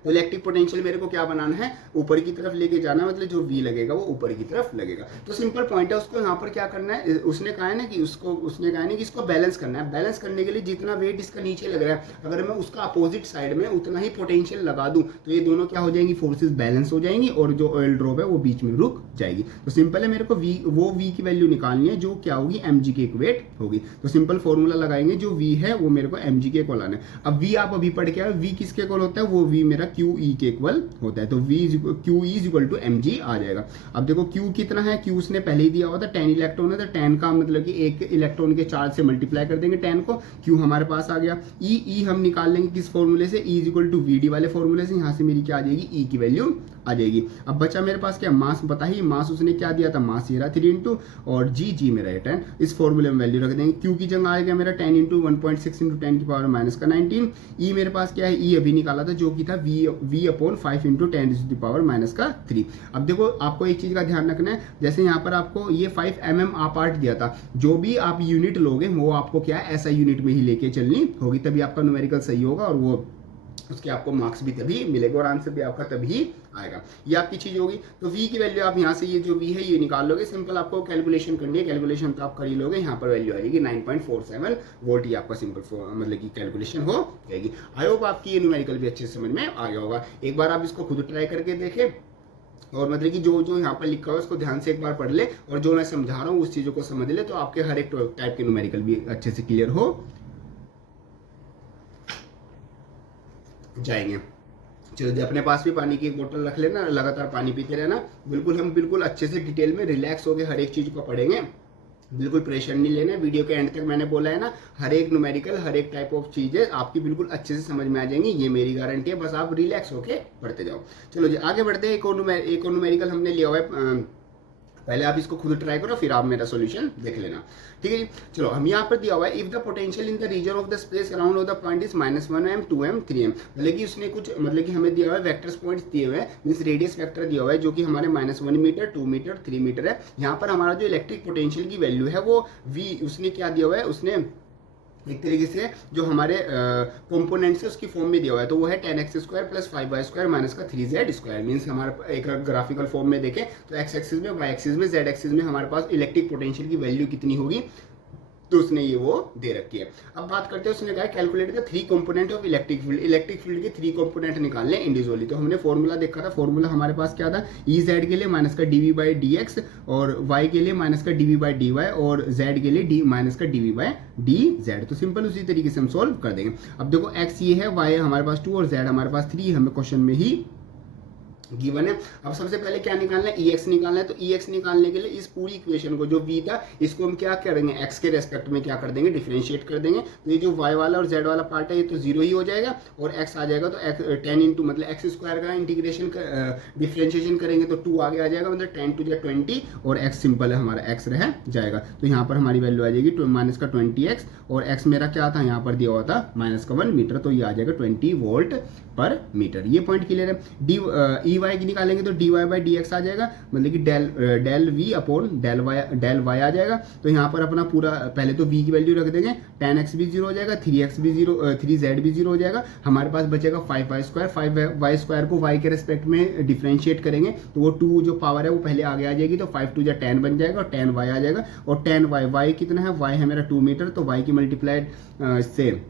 तो इलेक्ट्रिक पोटेंशियल मेरे को क्या बनाना है, ऊपर की तरफ लेके जाना, मतलब जो V लगेगा वो ऊपर की तरफ लगेगा। तो सिंपल पॉइंट है, उसको यहाँ पर क्या करना है, उसने कहा है ना कि इसको बैलेंस करना है। बैलेंस करने के लिए जितना वेट इसका नीचे लग रहा है, अगर मैं उसका अपोजिट साइड में उतना ही पोटेंशियल लगा दूं तो ये दोनों क्या हो जाएंगी, फोर्सेस बैलेंस हो जाएंगी, और जो ऑयल ड्रॉप है वो बीच में रुक जाएगी। तो सिंपल है, मेरे को V की वैल्यू निकालनी है जो क्या होगी, mg के इक्वेट होगी। तो सिंपल फॉर्मूला लगाएंगे, जो V है वो मेरे को mg के इक्वल आना है। अब V आप अभी पढ़ के आए, V किसके इक्वल होता है, वो V मेरा QE के इक्वल होता है। तो QE is equal to mg आ जाएगा। अब देखो Q कितना है, Q उसने पहले ही दिया हुआ था, 10 इलेक्ट्रॉन है, तो 10 का मतलब कि एक इलेक्ट्रॉन के चार्ज से मल्टीप्लाई कर देंगे 10 को, Q हमारे पास आ गया। E हम निकाल लेंगे किस फॉर्मूले से, E is equal to VD वाले फॉर्मूले से, यहाँ से मेरी क्या आ जाएगी, E की वैल्यू आ जाएगी। अब बचा मेरे पास क्या, मास बता ही, मास उसने क्या दिया था, मास ये रहा 3 इंटू, और G मेरा 10, इस फॉर्मूले में वैल्यू रख देंगे। Q की जगह आ गया मेरा 10 इंटू 1.6 इंटू 10 की पावर माइनस का 19। E मेरे पास क्या है, E अभी निकाला था जो कि था V अपॉन 5 इंटू 10 की पावर माइनस का 3। अब देखो आपको एक चीज का ध्यान रखना है, जैसे यहाँ पर आपको ये 5 mm आ पार्ट दिया था, जो भी आप यूनिट लोगे वो आपको क्या है, ऐसा यूनिट में ही लेके चलनी होगी, तभी आपका न्यूमेरिकल सही होगा, और वो उसके आपको मार्क्स भी तभी मिलेगा और आंसर भी आपका तभी आएगा। ये आपकी चीज होगी। तो V की वैल्यू आप यहाँ से ये जो V है ये निकाल लोगे, सिंपल आपको कैलकुलेशन करनी है, कैलकुलेशन तो आप कर ही लोगे। यहाँ पर वैल्यू आएगी 9.47 वोल्ट, ये आपका सिंपल मतलब की कैलकुलेशन हो जाएगी। आई होप आपकी ये न्यूमेरिकल भी अच्छे से समझ में आ गया होगा। एक बार आप इसको खुद ट्राई करके देखें, और मतलब कि जो यहाँ पर लिखा हुआ है उसको ध्यान से एक बार पढ़ ले, और जो मैं समझा रहा हूँ उस चीज़ों को समझ ले, तो आपके हर एक टाइप के न्यूमेरिकल भी अच्छे से क्लियर हो जाएंगे। चलो जी, अपने पास भी पानी की एक बोतल रख लेना, लगातार पानी पीते रहना। हम बिल्कुल अच्छे से डिटेल में रिलैक्स होकर हर एक चीज़ को पढ़ेंगे, बिल्कुल प्रेशर नहीं लेना। वीडियो के एंड तक मैंने बोला है ना, हर एक न्यूमेरिकल, हर एक टाइप ऑफ चीज़ें आपकी बिल्कुल अच्छे से समझ में आ जाएंगी, ये मेरी गारंटी है। बस आप रिलैक्स होके पढ़ते जाओ। चलो जी आगे बढ़ते हैं। एक और न्यूमेरिकल हमने लिया हुआ है पहले आप इसको खुद ट्राई करो, फिर आप मेरा सॉल्यूशन देख लेना, ठीक है जी। चलो हम यहाँ पर दिया हुआ है if the potential in the region of the space around of the point is -1m 2m 3m, मतलब कि उसने कुछ मतलब कि हमें दिया हुआ है वेक्टर्स पॉइंट्स दिए हुए हैं, मींस रेडियस वेक्टर दिया हुआ है जो कि हमारे -1 मीटर 2 मीटर 3 मीटर है। यहाँ पर हमारा जो इलेक्ट्रिक पोटेंशियल की वैल्यू है वो v उसने क्या दिया हुआ है, उसने एक तरीके से जो हमारे कंपोनेंट्स है उसकी फॉर्म में दिया हुआ है, तो वो है 10x² + 5y² माइनस का 3z², मीन्स हमारे एक ग्राफिकल फॉर्म में देखें तो x एक्सिस में, y एक्सिस में, z एक्सिस में हमारे पास इलेक्ट्रिक पोटेंशियल की वैल्यू कितनी होगी, तो उसने ये वो दे रखी है। अब बात करते हैं, उसने कहा calculate the 3 component of electric field, electric field के 3 कंपोनेंट निकालने इंडिविजुअली। तो हमने फॉर्मूला देखा था, फॉर्मूला हमारे पास क्या था, Ez के लिए माइनस का dv/dx और y के लिए माइनस का dv/dy और z के लिए माइनस का dv/dz। तो सिंपल उसी तरीके से हम सोल्व कर देंगे। अब देखो x ये है, y हमारे पास 2 और z हमारे पास 3, हमें क्वेश्चन में ही गिवन है। अब सबसे पहले क्या निकालना है, Ex निकालना है। तो Ex निकालने के लिए इस पूरी इक्वेशन को जो v था इसको हम क्या करेंगे, x के रेस्पेक्ट में क्या कर देंगे, डिफरेंशिएट कर देंगे। तो ये जो y वाला और z वाला पार्ट है ये तो 0 ही हो जाएगा और x आ जाएगा, तो 10 इंटू मतलब x² का इंटीग्रेशन डिफरेंशिएशन करेंगे तो 2 आगे आ जाएगा, मतलब 10 टू 20 और x सिंपल है हमारा, x रह जाएगा। तो यहाँ पर हमारी वैल्यू आ जाएगी -20x और x मेरा क्या था, यहाँ पर दिया हुआ था -1 मीटर, तो ये आ जाएगा 20 वोल्ट पर मीटर। ये पॉइंट क्लियर है। Ey की निकालेंगे तो dy/dx आ जाएगा, मतलब कि del v upon del y आ जाएगा। तो यहाँ पर अपना पूरा पहले तो v की वैल्यू रख देंगे, 10x भी 0 हो जाएगा, 3x भी 0, 3z भी 0 हो जाएगा। हमारे पास बचेगा 5y², 5y² को y के रेस्पेक्ट में डिफरेंशिएट करेंगे तो वो 2 जो पावर है वो पहले आगे आ जाएगी, तो 5 2 10 बन जाएगा और 10y आ जाएगा। और 10y कितना है, y है मेरा 2 मीटर, तो y की मल्टीप्लाइड से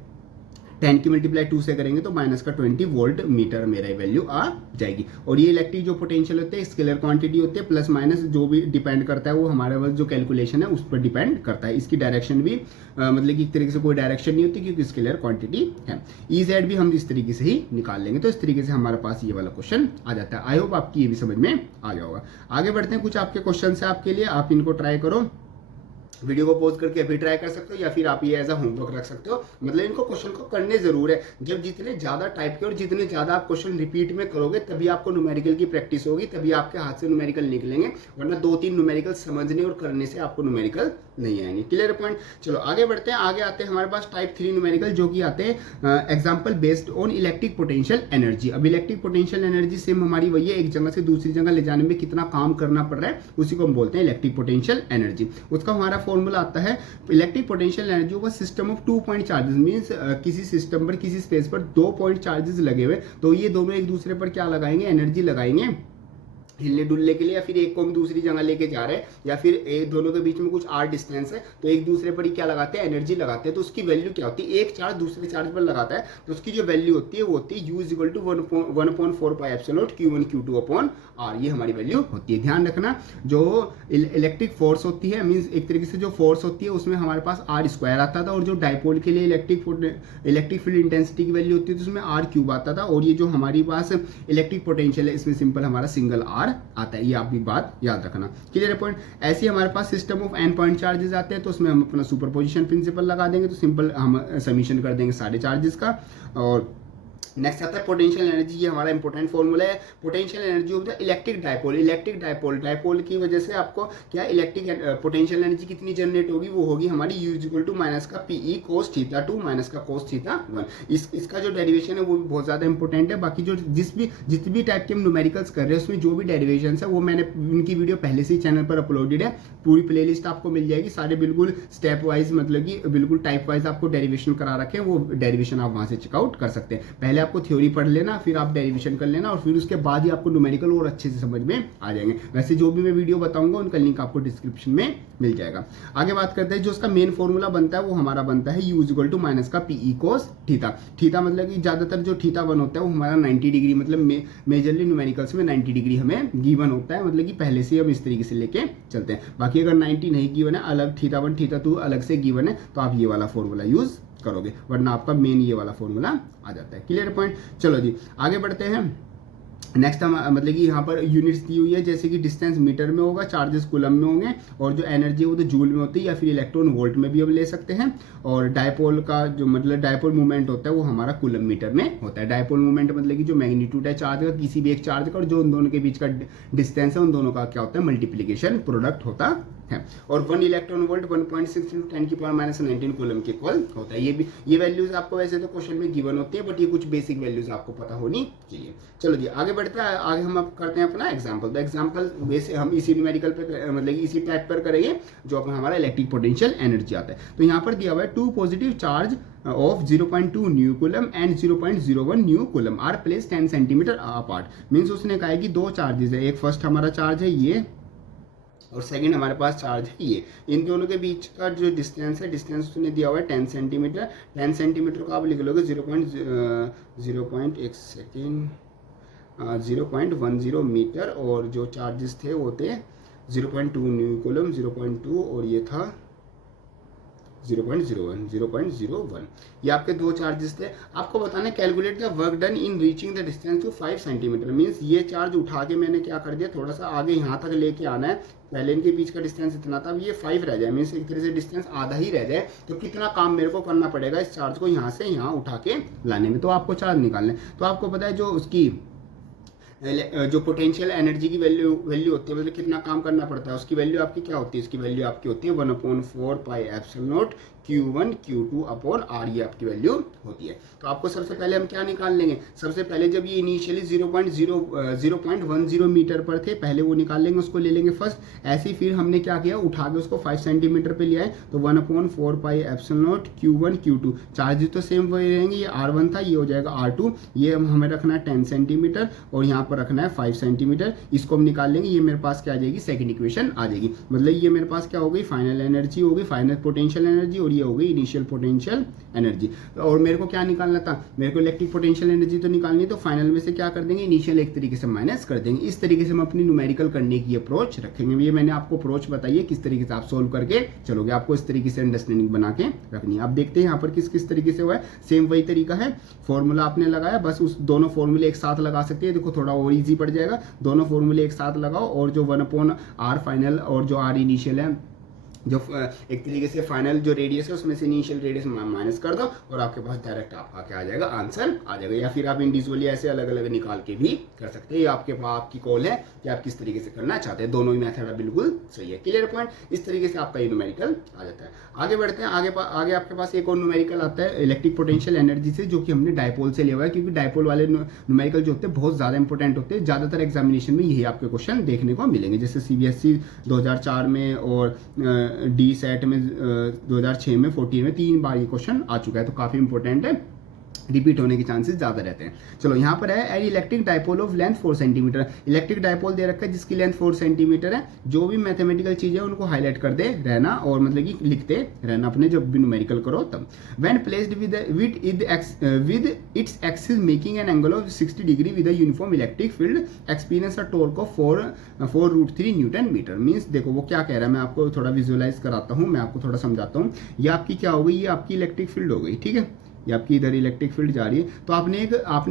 10 की मल्टीप्लाई 2 से करेंगे तो माइनस का 20 वोल्ट मीटर मेरा वैल्यू आ जाएगी। और ये इलेक्ट्रिक जो पोटेंशियल होते हैं स्केलर क्वांटिटी होती है, प्लस माइनस जो भी डिपेंड करता है वो हमारे पास जो कैलकुलेशन है उस पर डिपेंड करता है। इसकी डायरेक्शन भी मतलब कि एक तरीके से कोई डायरेक्शन नहीं होती क्योंकि स्केलर क्वांटिटी है। EZ भी हम इस तरीके से ही निकाल लेंगे। तो इस तरीके से हमारे पास ये वाला क्वेश्चन आ जाता है। आई होप आपकी ये भी समझ में आ गया होगा। आगे बढ़ते हैं, कुछ आपके क्वेश्चन है आपके लिए, आप इनको ट्राई करो, वीडियो को पॉज करके अभी ट्राई कर सकते हो या फिर आप ये एज अ होमवर्क रख सकते हो। मतलब इनको क्वेश्चन को करने जरूर है। जब जितने ज्यादा टाइप के और जितने ज्यादा आप क्वेश्चन रिपीट में करोगे तभी आपको न्यूमेरिकल की प्रैक्टिस होगी, तभी आपके हाथ से न्यूमेरिकल निकलेंगे, वरना 2-3 न्यूमेरिकल समझने और करने से आपको न्यूमेरिकल नहीं आएंगे। Clear point. चलो आगे बढ़ते हैं। आगे आते हैं हमारे पास टाइप 3 न्यूमेरिकल जो कि आते हैं example based on electric potential energy. अब इलेक्ट्रिक पोटेंशियल एनर्जी सेम हमारी वही है, एक जगह से दूसरी जगह ले जाने में कितना काम करना पड़ रहा है उसी को हम बोलते हैं इलेक्ट्रिक पोटेंशियल एनर्जी। उसका हमारा फॉर्मूला आता है इलेक्ट्रिक पोटेंशियल एनर्जी होगा system of 2 point charges, means किसी सिस्टम पर किसी स्पेस पर 2 पॉइंट चार्जेस लगे हुए, तो ये दोनों एक दूसरे पर क्या लगाएंगे, एनर्जी लगाएंगे हिलने डुलने के लिए, या फिर एक को हम दूसरी जगह लेके जा रहे हैं, या फिर एक दोनों के बीच में कुछ r डिस्टेंस है तो एक दूसरे पर ही क्या लगाते हैं, एनर्जी लगाते हैं। तो उसकी वैल्यू क्या होती है, एक चार्ज दूसरे चार्ज पर लगाता है तो उसकी जो वैल्यू होती है वो होती है U = 1/4πε0 Q1 Q2/r। ये हमारी वैल्यू होती है। ध्यान रखना जो इलेक्ट्रिक फोर्स होती है, मीन्स एक तरीके से जो फोर्स होती है उसमें हमारे पास r² आता था, और जो डाइपोल के लिए इलेक्ट्रिक फील्ड इंटेंसिटी की वैल्यू होती है तो उसमें r³ आता था। और ये जो हमारी पास इलेक्ट्रिक पोटेंशियल है इसमें सिंपल हमारा सिंगल r आता है। ये आप भी बात याद रखना। Clear point. ऐसे हमारे पास system of n point charges आते हैं तो उसमें हम अपना सुपरपोजिशन प्रिंसिपल लगा देंगे, तो सिंपल हम समीशन कर देंगे सारे चार्जेस का। और नेक्स्ट आता है पोटेंशियल एनर्जी। ये हमारा इंपॉर्टेंट फॉर्मूला है, potential energy of the electric dipole. Electric dipole की वजह से आपको क्या इलेक्ट्रिक पोटेंशियल एनर्जी कितनी जनरेट होगी, वो होगी हमारी U = माइनस का PE cos θ2 माइनस का cos θ1। इसका जो डेरिवेशन है वो भी बहुत ज्यादा इंपॉर्टेंट है। बाकी जो जितनी भी टाइप के हम न्यूमेरिकल्स कर रहे हैं उसमें जो भी डेरिवेशन है वो मैंने उनकी वीडियो पहले से ही चैनल पर अपलोडेड है, पूरी प्लेलिस्ट आपको मिल जाएगी, सारे बिल्कुल स्टेप वाइज मतलब कि बिल्कुल टाइप वाइज आपको डेरिवेशन करा रखे हैं, वो डेरिवेशन आप वहां से चेकआउट कर सकते हैं। पहले आपको थ्योरी पढ़ लेना, फिर आप डेरिवेशन कर लेना, और फिर उसके बाद ही आपको न्यूमेरिकल और अच्छे से समझ में आ जाएंगे। वैसे जो भी मैं वीडियो बताऊंगा उनका लिंक आपको डिस्क्रिप्शन में मिल जाएगा। आगे बात करते हैं, जो उसका मेन फॉर्मूला बनता है वो हमारा बनता है U = माइनस का PE cos θ। थीटा मतलब कि ज्यादातर जो θ1 होता है वो हमारा 90 डिग्री, मतलब मेजरली न्यूमेरिकल्स में 90 डिग्री हमें गिवन होता है, मतलब कि पहले से हम इस तरीके से लेके चलते हैं। बाकी अगर 90 नहीं गिवन है, अलग θ1 θ2 अलग से गिवन है, तो आप ये वाला फॉर्मूला यूज करोगे, वरना आपका मेन ये वाला फॉर्मूला आ जाता है। Clear point. चलो जी आगे बढ़ते हैं। नेक्स्ट हम मतलब कि यहाँ पर यूनिट्स दी हुई है, जैसे कि डिस्टेंस मीटर में होगा, चार्जेस कूलम में होंगे, और जो एनर्जी है वो तो जूल में होती है, या फिर इलेक्ट्रॉन वोल्ट में भी हम ले सकते हैं। और डायपोल का जो मतलब डायपोल मूवमेंट होता है वो हमारा कूलम मीटर में होता है। डायपोल मूवमेंट मतलब कि जो मैग्नीट्यूड है चार्ज का, किसी भी एक चार्ज का, और जो उन दोनों के बीच का डिस्टेंस है, उन दोनों का क्या होता है, मल्टीप्लीकेशन प्रोडक्ट होता है। और 1 इलेक्ट्रॉन वोल्ट 1.6 × 10⁻⁻19 कूलम के इक्वल होता है। ये वैल्यूज आपको वैसे तो क्वेश्चन में गिवन होती है, बट ये कुछ बेसिक वैल्यूज आपको पता होनी चाहिए। चलो जी आगे बढ़ते हैं। आगे हम अब करते हैं अपना एग्जांपल। तो एग्जांपल वैसे हम इसी न्यूमेरिकल पे मतलब इसी टाइप पर करेंगे जो अपना हमारा इलेक्ट्रिक पोटेंशियल एनर्जी आता है। तो यहाँ पर दिया हुआ है 2 positive charge of 0.2 mu coulomb and 0.01 mu coulomb are place 10 centimetre apart. Means उसने कहा है कि दो चार्जेस है, एक फर्स्ट हमारा चार्ज है ये, और सेकंड हमारे पास चार्ज है ये। इन दोनों के बीच का जो डिस्टेंस है, डिस्टेंस उसने दिया हुआ है 10 सेंटीमीटर। 10 सेंटीमीटर को आप लिख लोगे 0.10 मीटर, और जो चार्जेस थे वो थे 0.2 न्यू कूलम 0.2, और ये था 0.01। ये आपके दो चार्जेस थे। आपको बताना है calculate the work done in reaching the distance to 5 centimetre. Means ये चार्ज उठा के मैंने क्या कर दिया, थोड़ा सा आगे यहाँ तक लेके आना है। पहले इनके बीच का डिस्टेंस इतना था, अब ये 5 रह जाए, मीन्स एक तरह से डिस्टेंस आधा ही रह जाए। तो कितना काम मेरे को करना पड़ेगा इस चार्ज को यहाँ से यहाँ उठा के लाने में। तो आपको चार्ज निकालना है। तो आपको पता है जो उसकी जो पोटेंशियल एनर्जी की वैल्यू होती है, मतलब कितना काम करना पड़ता है, उसकी वैल्यू आपकी क्या होती है, उसकी वैल्यू आपकी होती है 1/4 pi epsilon not Q1 Q2 upon R, ये आपकी वैल्यू होती है। तो आपको सबसे पहले हम क्या निकाल लेंगे, सबसे पहले जब ये इनिशियली 0.10 मीटर पर थे, पहले वो निकाल लेंगे, उसको ले लेंगे फर्स्ट। ऐसे ही फिर हमने क्या किया, उठा के उसको 5 सेंटीमीटर पे लिया है, तो 1/4 pi epsilon not Q1 Q2। Charges तो सेम वही रहेंगे, ये R1 था, ये हो जाएगा R2। ये हमें रखना है 10 सेंटीमीटर, और यहाँ पर रखना है 5 सेंटीमीटर। इसको हम निकाल लेंगे, ये मेरे पास क्या आ जाएगी, सेकंड इक्वेशन आ जाएगी। मतलब ये मेरे पास क्या हो गई, फाइनल एनर्जी हो गई, फाइनल पोटेंशियल एनर्जी, और ये हो गई इनिशियल पोटेंशियल एनर्जी। और मेरे को क्या निकालना था, मेरे को इलेक्ट्रिक पोटेंशियल एनर्जी तो निकालनी है, तो फाइनल में से क्या कर देंगे, इनिशियल एक तरीके से माइनस कर देंगे। इस तरीके से हम अपनी न्यूमेरिकल करने की अप्रोच रखेंगे। ये मैंने आपको अप्रोच बताई है, किस तरीके से आप सोल्व करके चलोगे, आपको इस तरीके से अंडरस्टैंडिंग बना के रखनी है। आप देखते हैं यहाँ पर किस किस तरीके से हुआ है, सेम वही तरीका है। फॉर्मूला आपने लगाया, बस उस दोनों फॉर्मूले एक साथ लगा सकते हैं, देखो थोड़ा और ईजी पड़ जाएगा। दोनों फॉर्मूले एक साथ लगाओ, और जो 1/R फाइनल और जो R इनिशियल है, जो एक तरीके से फाइनल जो रेडियस है उसमें से इनिशियल रेडियस माइनस कर दो, और आपके पास डायरेक्ट आपका क्या आ जाएगा, आंसर आ जाएगा। या फिर आप इंडिविजुअली ऐसे अलग अलग निकाल के भी कर सकते हैं, ये आपकी कॉल है कि आप किस तरीके से करना चाहते हैं। दोनों ही मेथड बिल्कुल सही है। क्लियर पॉइंट, इस तरीके से आपका ये न्यूमेरिकल आ जाता है। आगे बढ़ते हैं। आगे आपके पास एक और न्यूमेरिकल आता है इलेक्ट्रिक पोटेंशियल एनर्जी से, जो कि हमने डायपोल से लिया हुआ है, क्योंकि डायपोल वाले न्यूमेरिकल जो होते हैं बहुत ज्यादा इंपॉर्टेंट होते हैं। ज्यादातर एग्जामिनेशन में यही आपके क्वेश्चन देखने को मिलेंगे, जैसे CBSE 2004 में और डी सेट में 2006 में 14 में 3 बार ये क्वेश्चन आ चुका है, तो काफी इंपॉर्टेंट है, रिपीट होने के चांसेस ज्यादा रहते हैं। चलो यहाँ पर है an electric dipole of length 4 centimetre. Electric dipole दे रखा है जिसकी लेंथ 4 सेंटीमीटर है। जो भी मैथमेटिकल चीज है उनको हाईलाइट कर दे रहना, और मतलब कि लिखते रहना अपने जब भी न्यूमेरिकल करो तब। When placed with its axis making an angle of 60 degree with a uniform electric field experience a torque of 4√3 newton metre. Means देखो वो क्या कह रहा है, मैं आपको थोड़ा विजुअलाइज कराता हूँ, मैं आपको थोड़ा समझाता हूँ। ये आपकी क्या हो गई, ये आपकी इलेक्ट्रिक फील्ड हो गई, ठीक है, ये आपकी इधर इलेक्ट्रिक फील्ड जा रही है। तो आपने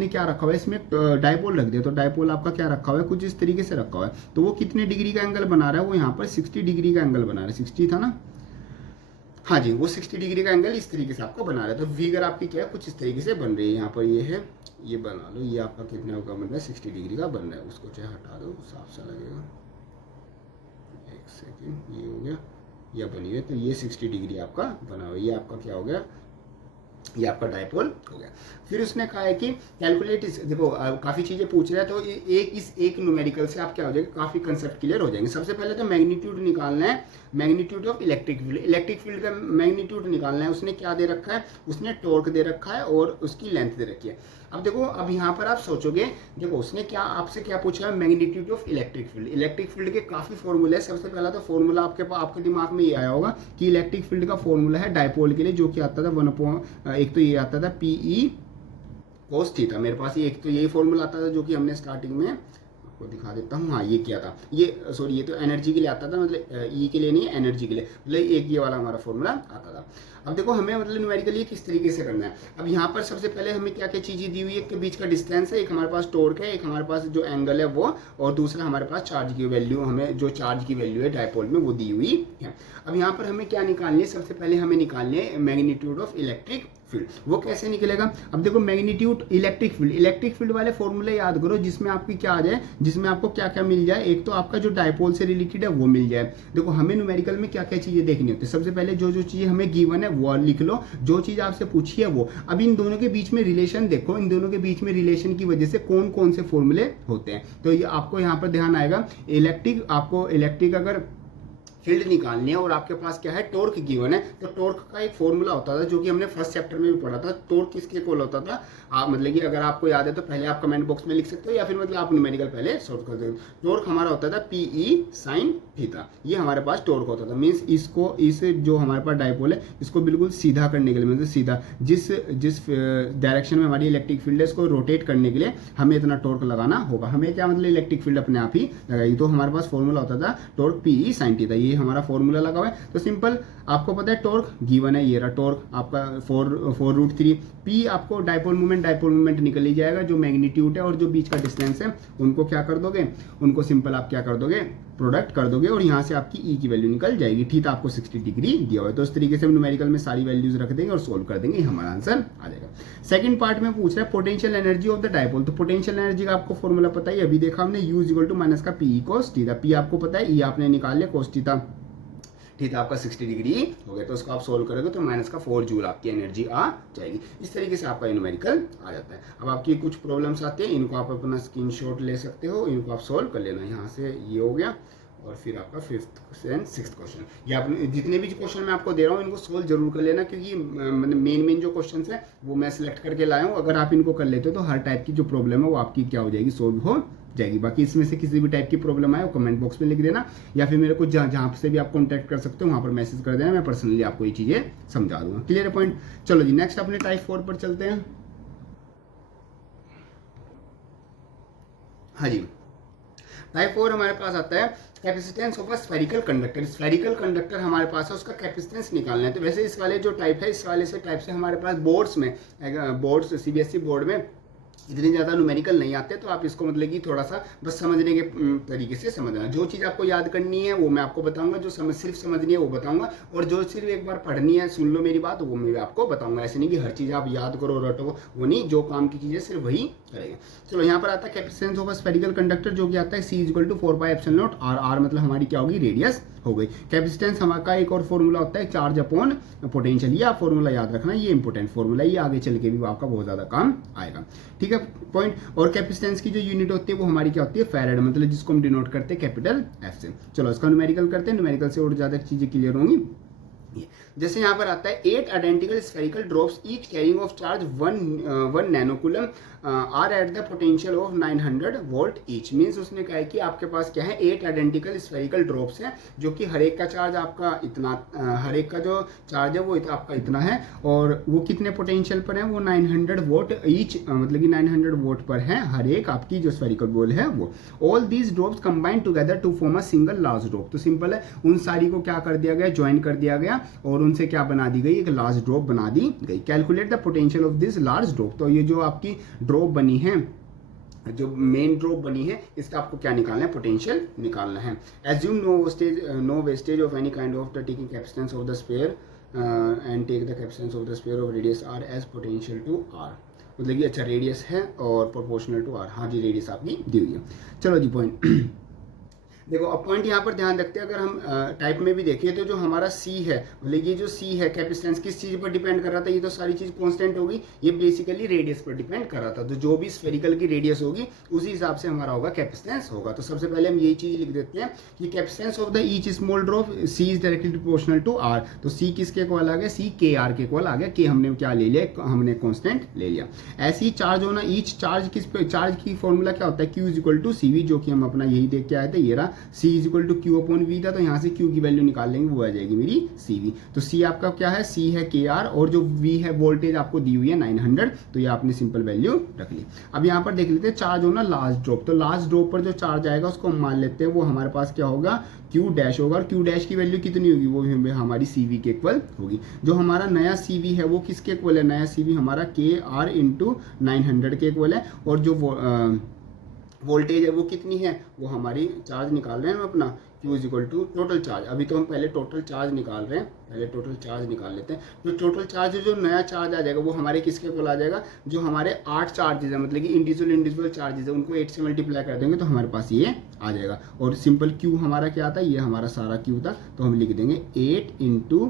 क्या रखा हुआ है, इसमें डायपोल रख दिया। तो डायपोल आपका क्या रखा हुआ है, कुछ इस तरीके से रखा हुआ है। तो वो कितने डिग्री का एंगल बना रहा है, वो यहाँ पर 60 डिग्री का एंगल बना रहा है। 60 था ना, हाँ जी, वो 60 डिग्री का एंगल इस तरीके से आपको बना रहा है। तो फिगर आपकी क्या है, कुछ इस तरीके से बन रही है। यहाँ पर ये है, ये बना लो, ये आपका कितना का बन रहा है, 60 डिग्री का बन रहा है। उसको चाहे हटा दो, साफ सा लगेगा। एक सेकेंड, ये हो गया, यह बनी है। तो ये 60 डिग्री आपका बना हुआ है। ये आपका क्या हो गया, ये आपका डायपोल हो गया। फिर उसने कहा है कि कैलकुलेट इस, देखो काफी चीजें पूछ रहा है, तो एक न्यूमेरिकल से आप क्या हो जाएगा, काफी कंसेप्ट क्लियर हो जाएंगे। सबसे पहले तो मैग्नीट्यूड निकालना है, magnitude of electric field. Electric field का मैग्नीट्यूड निकालना है। उसने क्या दे रखा है, उसने टॉर्क दे रखा है और उसकी लेंथ दे रखी है। अब देखो, अब यहाँ पर आप सोचोगे, देखो उसने क्या आपसे क्या पूछा है, magnitude of electric field. Electric field के काफी फॉर्मूले है। सबसे पहला तो फॉर्मूला आपके दिमाग में ये आया होगा कि इलेक्ट्रिक फील्ड का फॉर्मूला है डायपोल के लिए, जो कि आता था एक तो ये आता था PE cos थीटा। मेरे पास ये एक तो यही फॉर्मूला आता था जो कि हमने स्टार्टिंग में आपको दिखा देता हूँ। हाँ, ये किया था, ये सॉरी ये तो एनर्जी के लिए आता था, मतलब ई के लिए नहीं है, एनर्जी के लिए, मतलब एक ये वाला हमारा फॉर्मूला आता था। अब देखो हमें मतलब न्यूमेरिकली किस तरीके से करना है। अब यहाँ पर सबसे पहले हमें क्या क्या चीज़ें दी हुई है, एक के बीच का डिस्टेंस है, एक हमारे पास टॉर्क है, एक हमारे पास जो एंगल है वो, और दूसरा हमारे पास चार्ज की वैल्यू, हमें जो चार्ज की वैल्यू है डायपोल में वो दी हुई है। अब यहाँ पर हमें क्या निकालनी है, सबसे पहले हमें निकालनी है मैग्नीट्यूड ऑफ इलेक्ट्रिक फील्ड। वो कैसे निकलेगा, अब देखो मैग्नीट्यूड इलेक्ट्रिक फील्ड वाले फॉर्मूले याद करो जिसमें आपकी क्या आ जाए, जिसमें आपको क्या क्या मिल जाए, एक तो आपका जो डायपोल से रिलेटेड है वो मिल जाए। देखो हमें न्यूमेरिकल में क्या क्या चीजें देखनी होती है, सबसे पहले जो जो चीजें हमें गिवन है वो लिख लो, जो चीज आपसे पूछी है वो। अब इन दोनों के बीच में रिलेशन देखो, इन दोनों के बीच में रिलेशन की वजह से कौन कौन से फॉर्मूले होते हैं, तो ये आपको यहाँ पर ध्यान आएगा। आपको इलेक्ट्रिक अगर फील्ड निकालनी है और आपके पास क्या है, टॉर्क गिवन है, तो टॉर्क का एक फॉर्मूला होता था जो कि हमने फर्स्ट चैप्टर में भी पढ़ा था। टॉर्क किसके इक्वल होता था, आप मतलब कि अगर आपको याद है तो पहले आप कमेंट बॉक्स में लिख सकते हो, या फिर मतलब आप न्यूमेरिकल पहले सॉल्व कर सकते हो। टॉर्क हमारा होता था PE sin थीटा, ये हमारे पास टॉर्क होता था। मीन्स इसको, इस जो हमारे पास डायपोल है इसको बिल्कुल सीधा करने के लिए, मतलब सीधा जिस डायरेक्शन में हमारी इलेक्ट्रिक फील्ड है इसको रोटेट करने के लिए हमें इतना टॉर्क लगाना होगा। हमें क्या मतलब इलेक्ट्रिक फील्ड अपने आप ही लगाई, तो हमारे पास फॉर्मूला होता था टॉर्क PE sin थीटा, ये हमारा फॉर्मूला लगा हुआ है। तो सिंपल आपको पता है टॉर्क गिवन है, ये रहा टॉर्क आपका 4√3। P आपको डायपोल मूवमेंट निकल ही जाएगा, जो मैग्नीट्यूड है और जो बीच का डिस्टेंस है उनको क्या कर दोगे, उनको सिंपल आप क्या कर दोगे, प्रोडक्ट कर दोगे, और यहाँ से आपकी E की वैल्यू निकल जाएगी। थीटा आपको 60 डिग्री दिया हुआ है, तो इस तरीके से हम न्यूमेरिकल में सारी वैल्यूज रख देंगे और सोल्व कर देंगे, हमारा आंसर आ जाएगा। सेकंड पार्ट में पूछ रहा है potential energy of the dipole. तो पोटेंशियल एनर्जी का आपको फॉर्मूला पता है, अभी देखा हमने, U इक्वल टू माइनस का PE cos थीटा। P आपको पता है, E आपने निकाल लिया, cos थीटा आपका 60 डिग्री हो गया, तो उसको आप सोल्व करोगे तो माइनस का 4 जूल आपकी एनर्जी आ जाएगी। इस तरीके से आपका न्यूमेरिकल आ जाता है। अब आपकी कुछ प्रॉब्लम्स आते हैं, इनको आप अपना स्क्रीनशॉट ले सकते हो, इनको आप सोल्व कर लेना। यहाँ से ये हो गया, और फिर आपका 5th एंड 6th क्वेश्चन, ये आप जितने भी क्वेश्चन मैं आपको दे रहा हूँ इनको सोल्व जरूर कर लेना, क्योंकि मेन जो क्वेश्चन है वो मैं सिलेक्ट करके लाया हूँ। अगर आप इनको कर लेते हो तो हर टाइप की जो प्रॉब्लम है वो आपकी क्या हो जाएगी, सोल्व हो जाएगी। बाकी इसमें से किसी भी टाइप की प्रॉब्लम आए वो कमेंट बॉक्स में लिख देना, या फिर मेरे को जहाँ से भी आप कॉन्टैक्ट कर सकते हो वहाँ पर मैसेज कर देना, मैं पर्सनली आपको ये चीज़ें समझा दूंगा। क्लियर है पॉइंट। चलो जी नेक्स्ट अपने टाइप 4 पर चलते हैं। हाँ जी, टाइप 4 हमारे पास आता है capacitance of a spherical conductor. Spherical conductor हमारे पास है, उसका कैपेसिटेंस निकालना है। तो वैसे इस वाले जो टाइप है, इस वाले से टाइप से हमारे पास बोर्ड्स CBSE बोर्ड में इतने ज़्यादा न्यूमेरिकल नहीं आते, तो आप इसको मतलब कि थोड़ा सा बस समझने के तरीके से समझना। जो चीज़ आपको याद करनी है वो मैं आपको बताऊंगा, जो सिर्फ समझनी है वो बताऊंगा, और जो सिर्फ एक बार पढ़नी है, सुन लो मेरी बात, वो मैं आपको बताऊंगा। ऐसे नहीं कि हर चीज़ आप याद करो रटो, वो नहीं, जो काम की चीज़ें सिर्फ वही करेंगे। चलो यहाँ पर आता है capacitance of a spherical conductor, जो कि आता है C इक्वल टू 4πε0 r मतलब हमारी क्या होगी, रेडियस हो गई। कैपेसिटेंस हमारा एक और फॉर्मूला होता है चार्ज अपॉन पोटेंशियल, ये आप फॉर्मूला याद रखना, ये इंपॉर्टेंट फॉर्मूला, ये आगे चल के भी आपका बहुत ज़्यादा काम आएगा। ठीक है पॉइंट। और कैपेसिटेंस की जो यूनिट होती है वो हमारी क्या होती है, फैराड, मतलब जिसको हम डिनोट करते हैं कैपिटल F से। चलो इसका न्यूमेरिकल करते हैं, न्यूमेरिकल से और ज़्यादा चीज़ें क्लियर होंगी। जैसे यहाँ पर आता है 8 identical spherical drops each carrying of charge 1 nanocoulomb are at the potential of 900 volt each. Means उसने कहा है कि आपके पास क्या है, 8 आइडेंटिकल स्फेरिकल ड्रॉप्स हैं, जो कि हर एक का चार्ज आपका इतना, हर एक का जो चार्ज है वो आपका इतना है, और वो कितने पोटेंशियल पर है, वो 900 वोट ईच, मतलब कि 900 वोट पर है हर एक आपकी जो स्फेरिकल बॉल है वो। All these drops combine together to form a single large drop. तो सिंपल है, उन सारी को क्या कर दिया गया, ज्वाइन कर दिया गया, और उनसे क्या बना दी गई, एक लार्ज ड्रॉप बना दी गई। Calculate the potential of this large drop. तो ये जो आपकी ड्रॉप बनी है, जो मेन ड्रॉप बनी है, इसका आपको क्या निकालना है, पोटेंशियल निकालना है। Assume no wastage of any kind of the taking capacitance of the sphere and take the capacitance of the sphere of radius r as potential to r। मतलब कि अच्छा रेडियस है और प्रोपोर्शनल टू r। हाँ जी, radius आपकी दी हुई है। चलो जी पॉइंट देखो, अब पॉइंट यहाँ पर ध्यान रखते हैं, अगर हम टाइप में भी देखें तो जो हमारा C है, मतलब ये जो C है कैपेसिटेंस किस चीज़ पर डिपेंड कर रहा था, ये तो सारी चीज़ कांस्टेंट होगी, ये बेसिकली रेडियस पर डिपेंड कर रहा था। तो जो भी स्फेरिकल की रेडियस होगी उसी हिसाब से हमारा होगा कैपेसिटेंस होगा। तो सबसे पहले हम यही चीज़ लिख देते हैं कि capacitance of the each small drop C is directly proportional to R। तो C किसके इक्वल आ गया, C KR के इक्वल आ गया। K हमने क्या ले लिया, हमने कॉन्स्टेंट ले लिया। ऐसे ही चार्ज होना, ईच चार्ज की फॉर्मूला क्या होता है, Q is equal to CV, जो कि हम अपना यही देख के आए थे, ये रहा C is equal to Q upon V था, तो यहाँ से Q की वैल्यू निकाल लेंगे, वो आ जाएगी मेरी CV। तो C आपका क्या है, C है KR, और जो V है वोल्टेज आपको दी हुई है 900, तो ये आपने सिंपल वैल्यू रख ली। अब यहाँ पर देख लेते हैं चार्ज होना लास्ट ड्रॉप, तो लास्ट ड्रॉप पर जो चार्ज आएगा उसको हम मान लेते हैं वो हमारे पास क्या होगा, Q डैश होगा, और Q डैश की वैल्यू कितनी होगी, वो भी हमारी CV के इक्वल होगी। जो हमारा नया CV है वो किसके इक्वल है, नया CV हमारा KR इंटू 900 के इक्वल है, और जो वोल्टेज है वो कितनी है, वो हमारी चार्ज निकाल रहे हैं हम अपना Q is equal to total charge. अभी तो हम पहले टोटल चार्ज निकाल रहे हैं, पहले टोटल चार्ज निकाल लेते हैं। जो टोटल चार्ज जो नया चार्ज आ जाएगा वो हमारे किसके इक्वल आ जाएगा, जो हमारे 8 चार्जेस है, मतलब कि इंडिविजुअल चार्जेस है, उनको 8 से मल्टीप्लाई कर देंगे तो हमारे पास ये आ जाएगा। और सिंपल Q हमारा क्या था, ये हमारा सारा Q था, तो हम लिख देंगे 8 इंटू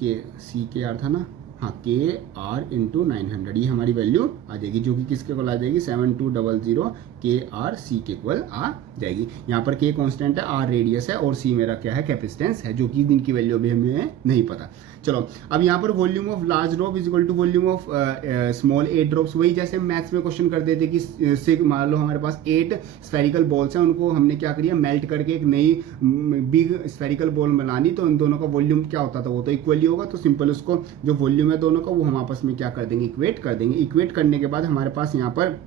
के C के आर था ना, हाँ KR इंटू 900, ये हमारी वैल्यू आ जाएगी, जो कि किसके इक्वल आ जाएगी 7200 KRC के इक्वल आ जाएगी। यहाँ पर K कांस्टेंट है, R रेडियस है, और C मेरा क्या है, कैपेसिटेंस है, जो कि दिन की वैल्यू अभी हमें नहीं पता। चलो अब यहाँ पर volume of large drop is equal to volume of small 8 drops, वही जैसे मैथ्स में क्वेश्चन कर देते कि से मान लो हमारे पास 8 स्फेरिकल बॉल्स हैं, उनको हमने क्या करिए मेल्ट करके एक नई बिग स्फेरिकल बॉल बनानी, तो इन दोनों का वॉल्यूम क्या होता था, वो तो इक्वली होगा। तो सिंपल उसको जो वॉल्यूम है दोनों का वो हम आपस में क्या कर देंगे, इक्वेट कर देंगे। इक्वेट करने के बाद हमारे पास यहाँ पर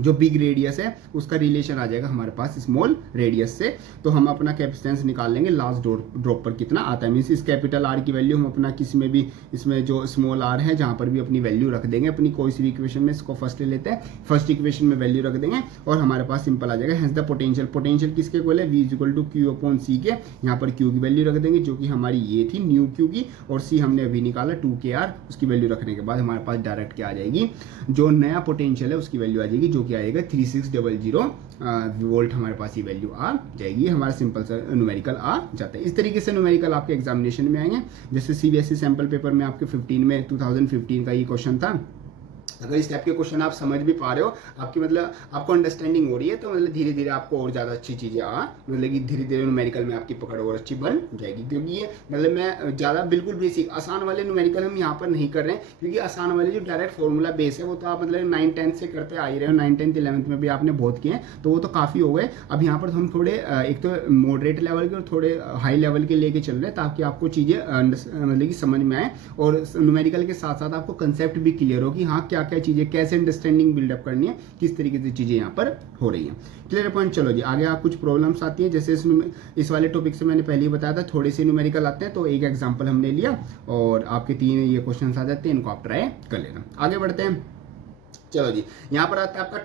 जो बिग रेडियस है उसका रिलेशन आ जाएगा हमारे पास स्मॉल रेडियस से, तो हम अपना कैपेसिटेंस निकाल लेंगे लास्ट ड्रॉप पर कितना आता है। मीन्स इस कैपिटल R की वैल्यू हम अपना किसी में भी, इसमें जो स्मॉल r है जहाँ पर भी अपनी वैल्यू रख देंगे, अपनी कोई सी भी इक्वेशन में इसको फर्स्ट ले लेते हैं, फर्स्ट इक्वेशन में वैल्यू रख देंगे और हमारे पास सिंपल आ जाएगा। हेंस द पोटेंशियल किसके इक्वल है, V is equal to Q upon C के, यहाँ पर Q की वैल्यू रख देंगे जो कि हमारी ये थी न्यू Q की, और C हमने अभी निकाला 2KR, उसकी वैल्यू रखने के बाद हमारे पास डायरेक्ट क्या आ जाएगी, जो नया पोटेंशियल है उसकी वैल्यू आ जाएगी, जो कि आएगा 3600 वोल्ट, हमारे पास ये वैल्यू आ जाएगी। हमारा सिंपल सा न्यूमेरिकल आ जाता है। इस तरीके से न्यूमेरिकल आपके एग्जामिनेशन में आएंगे। जैसे CBSE सैंपल पेपर में आपके 2015 का ये क्वेश्चन था। अगर इस टाइप के क्वेश्चन आप समझ भी पा रहे हो, आपकी मतलब आपको अंडरस्टैंडिंग हो रही है, तो मतलब धीरे धीरे आपको और ज़्यादा अच्छी चीज़ें मतलब कि धीरे धीरे न्यूमेरिकल में आपकी पकड़ और अच्छी बन जाएगी। क्योंकि ये मतलब मैं ज़्यादा बिल्कुल बेसिक आसान वाले न्यूमेरिकल हम यहाँ पर नहीं कर रहे हैं, क्योंकि आसान वाले जो डायरेक्ट फॉर्मूला बेस है वो तो आप मतलब 9th 10th से करते आ ही रहे हो, 9th 10th 11th में भी आपने बहुत किए हैं, तो वो तो काफ़ी हो गए। अब यहाँ पर हम थोड़े एक तो मॉडरेट लेवल के और थोड़े हाई लेवल के लेके चल रहे हैं, ताकि आपको चीज़ें मतलब कि समझ में आए, और न्यूमेरिकल के साथ साथ आपको कंसेप्ट भी क्लियर हो कि हाँ क्या क्या चीज़ें, कैसे अंडरस्टैंडिंग बिल्डअप करनी है, किस तरीके से चीजें यहाँ पर हो रही हैं। Clear point. चलो जी आगे आप कुछ प्रॉब्लम्स आती हैं, जैसे इस वाले टॉपिक से मैंने पहले ही बताया था थोड़े से न्यूमेरिकल आते हैं, तो एक एग्जांपल हमने लिया और आपके 3 ये क्वेश्चंस आ जाते हैं, इनको आप ट्राई कर लेना। आगे बढ़ते हैं। चलो जी यहाँ पर आता है आपका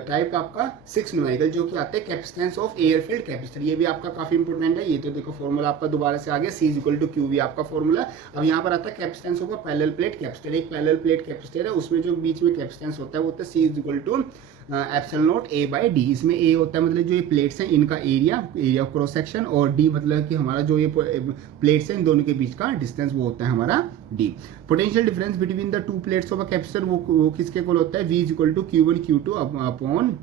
टाइप आपका 6 न्यूमेरिकल, जो कि आते हैं कैपेसिटेंस ऑफ एयरफील्ड कैपेसिटर। ये भी आपका काफी इंपॉर्टेंट है। ये तो देखो फॉर्मूला आपका दोबारा से आ गया, C equal to Q V आपका फॉर्मूला। अब यहाँ पर आता है capacitance of a parallel plate capacitor. एक पैरेलल प्लेट कैपेसिटर है, उसमें जो बीच में कैपेसिटेंस होता है वो होता है C equal to epsilon naught A by D. इसमें A होता है मतलब जो ये प्लेट्स हैं इनका एरिया ऑफ क्रॉस सेक्शन, और D मतलब कि हमारा जो ये प्लेट्स हैं इन दोनों के बीच का डिस्टेंस वो होता है हमारा D। Potential difference between the two plates of a capacitor वो किसके इक्वल होता है, V equal to Q1 Q2 upon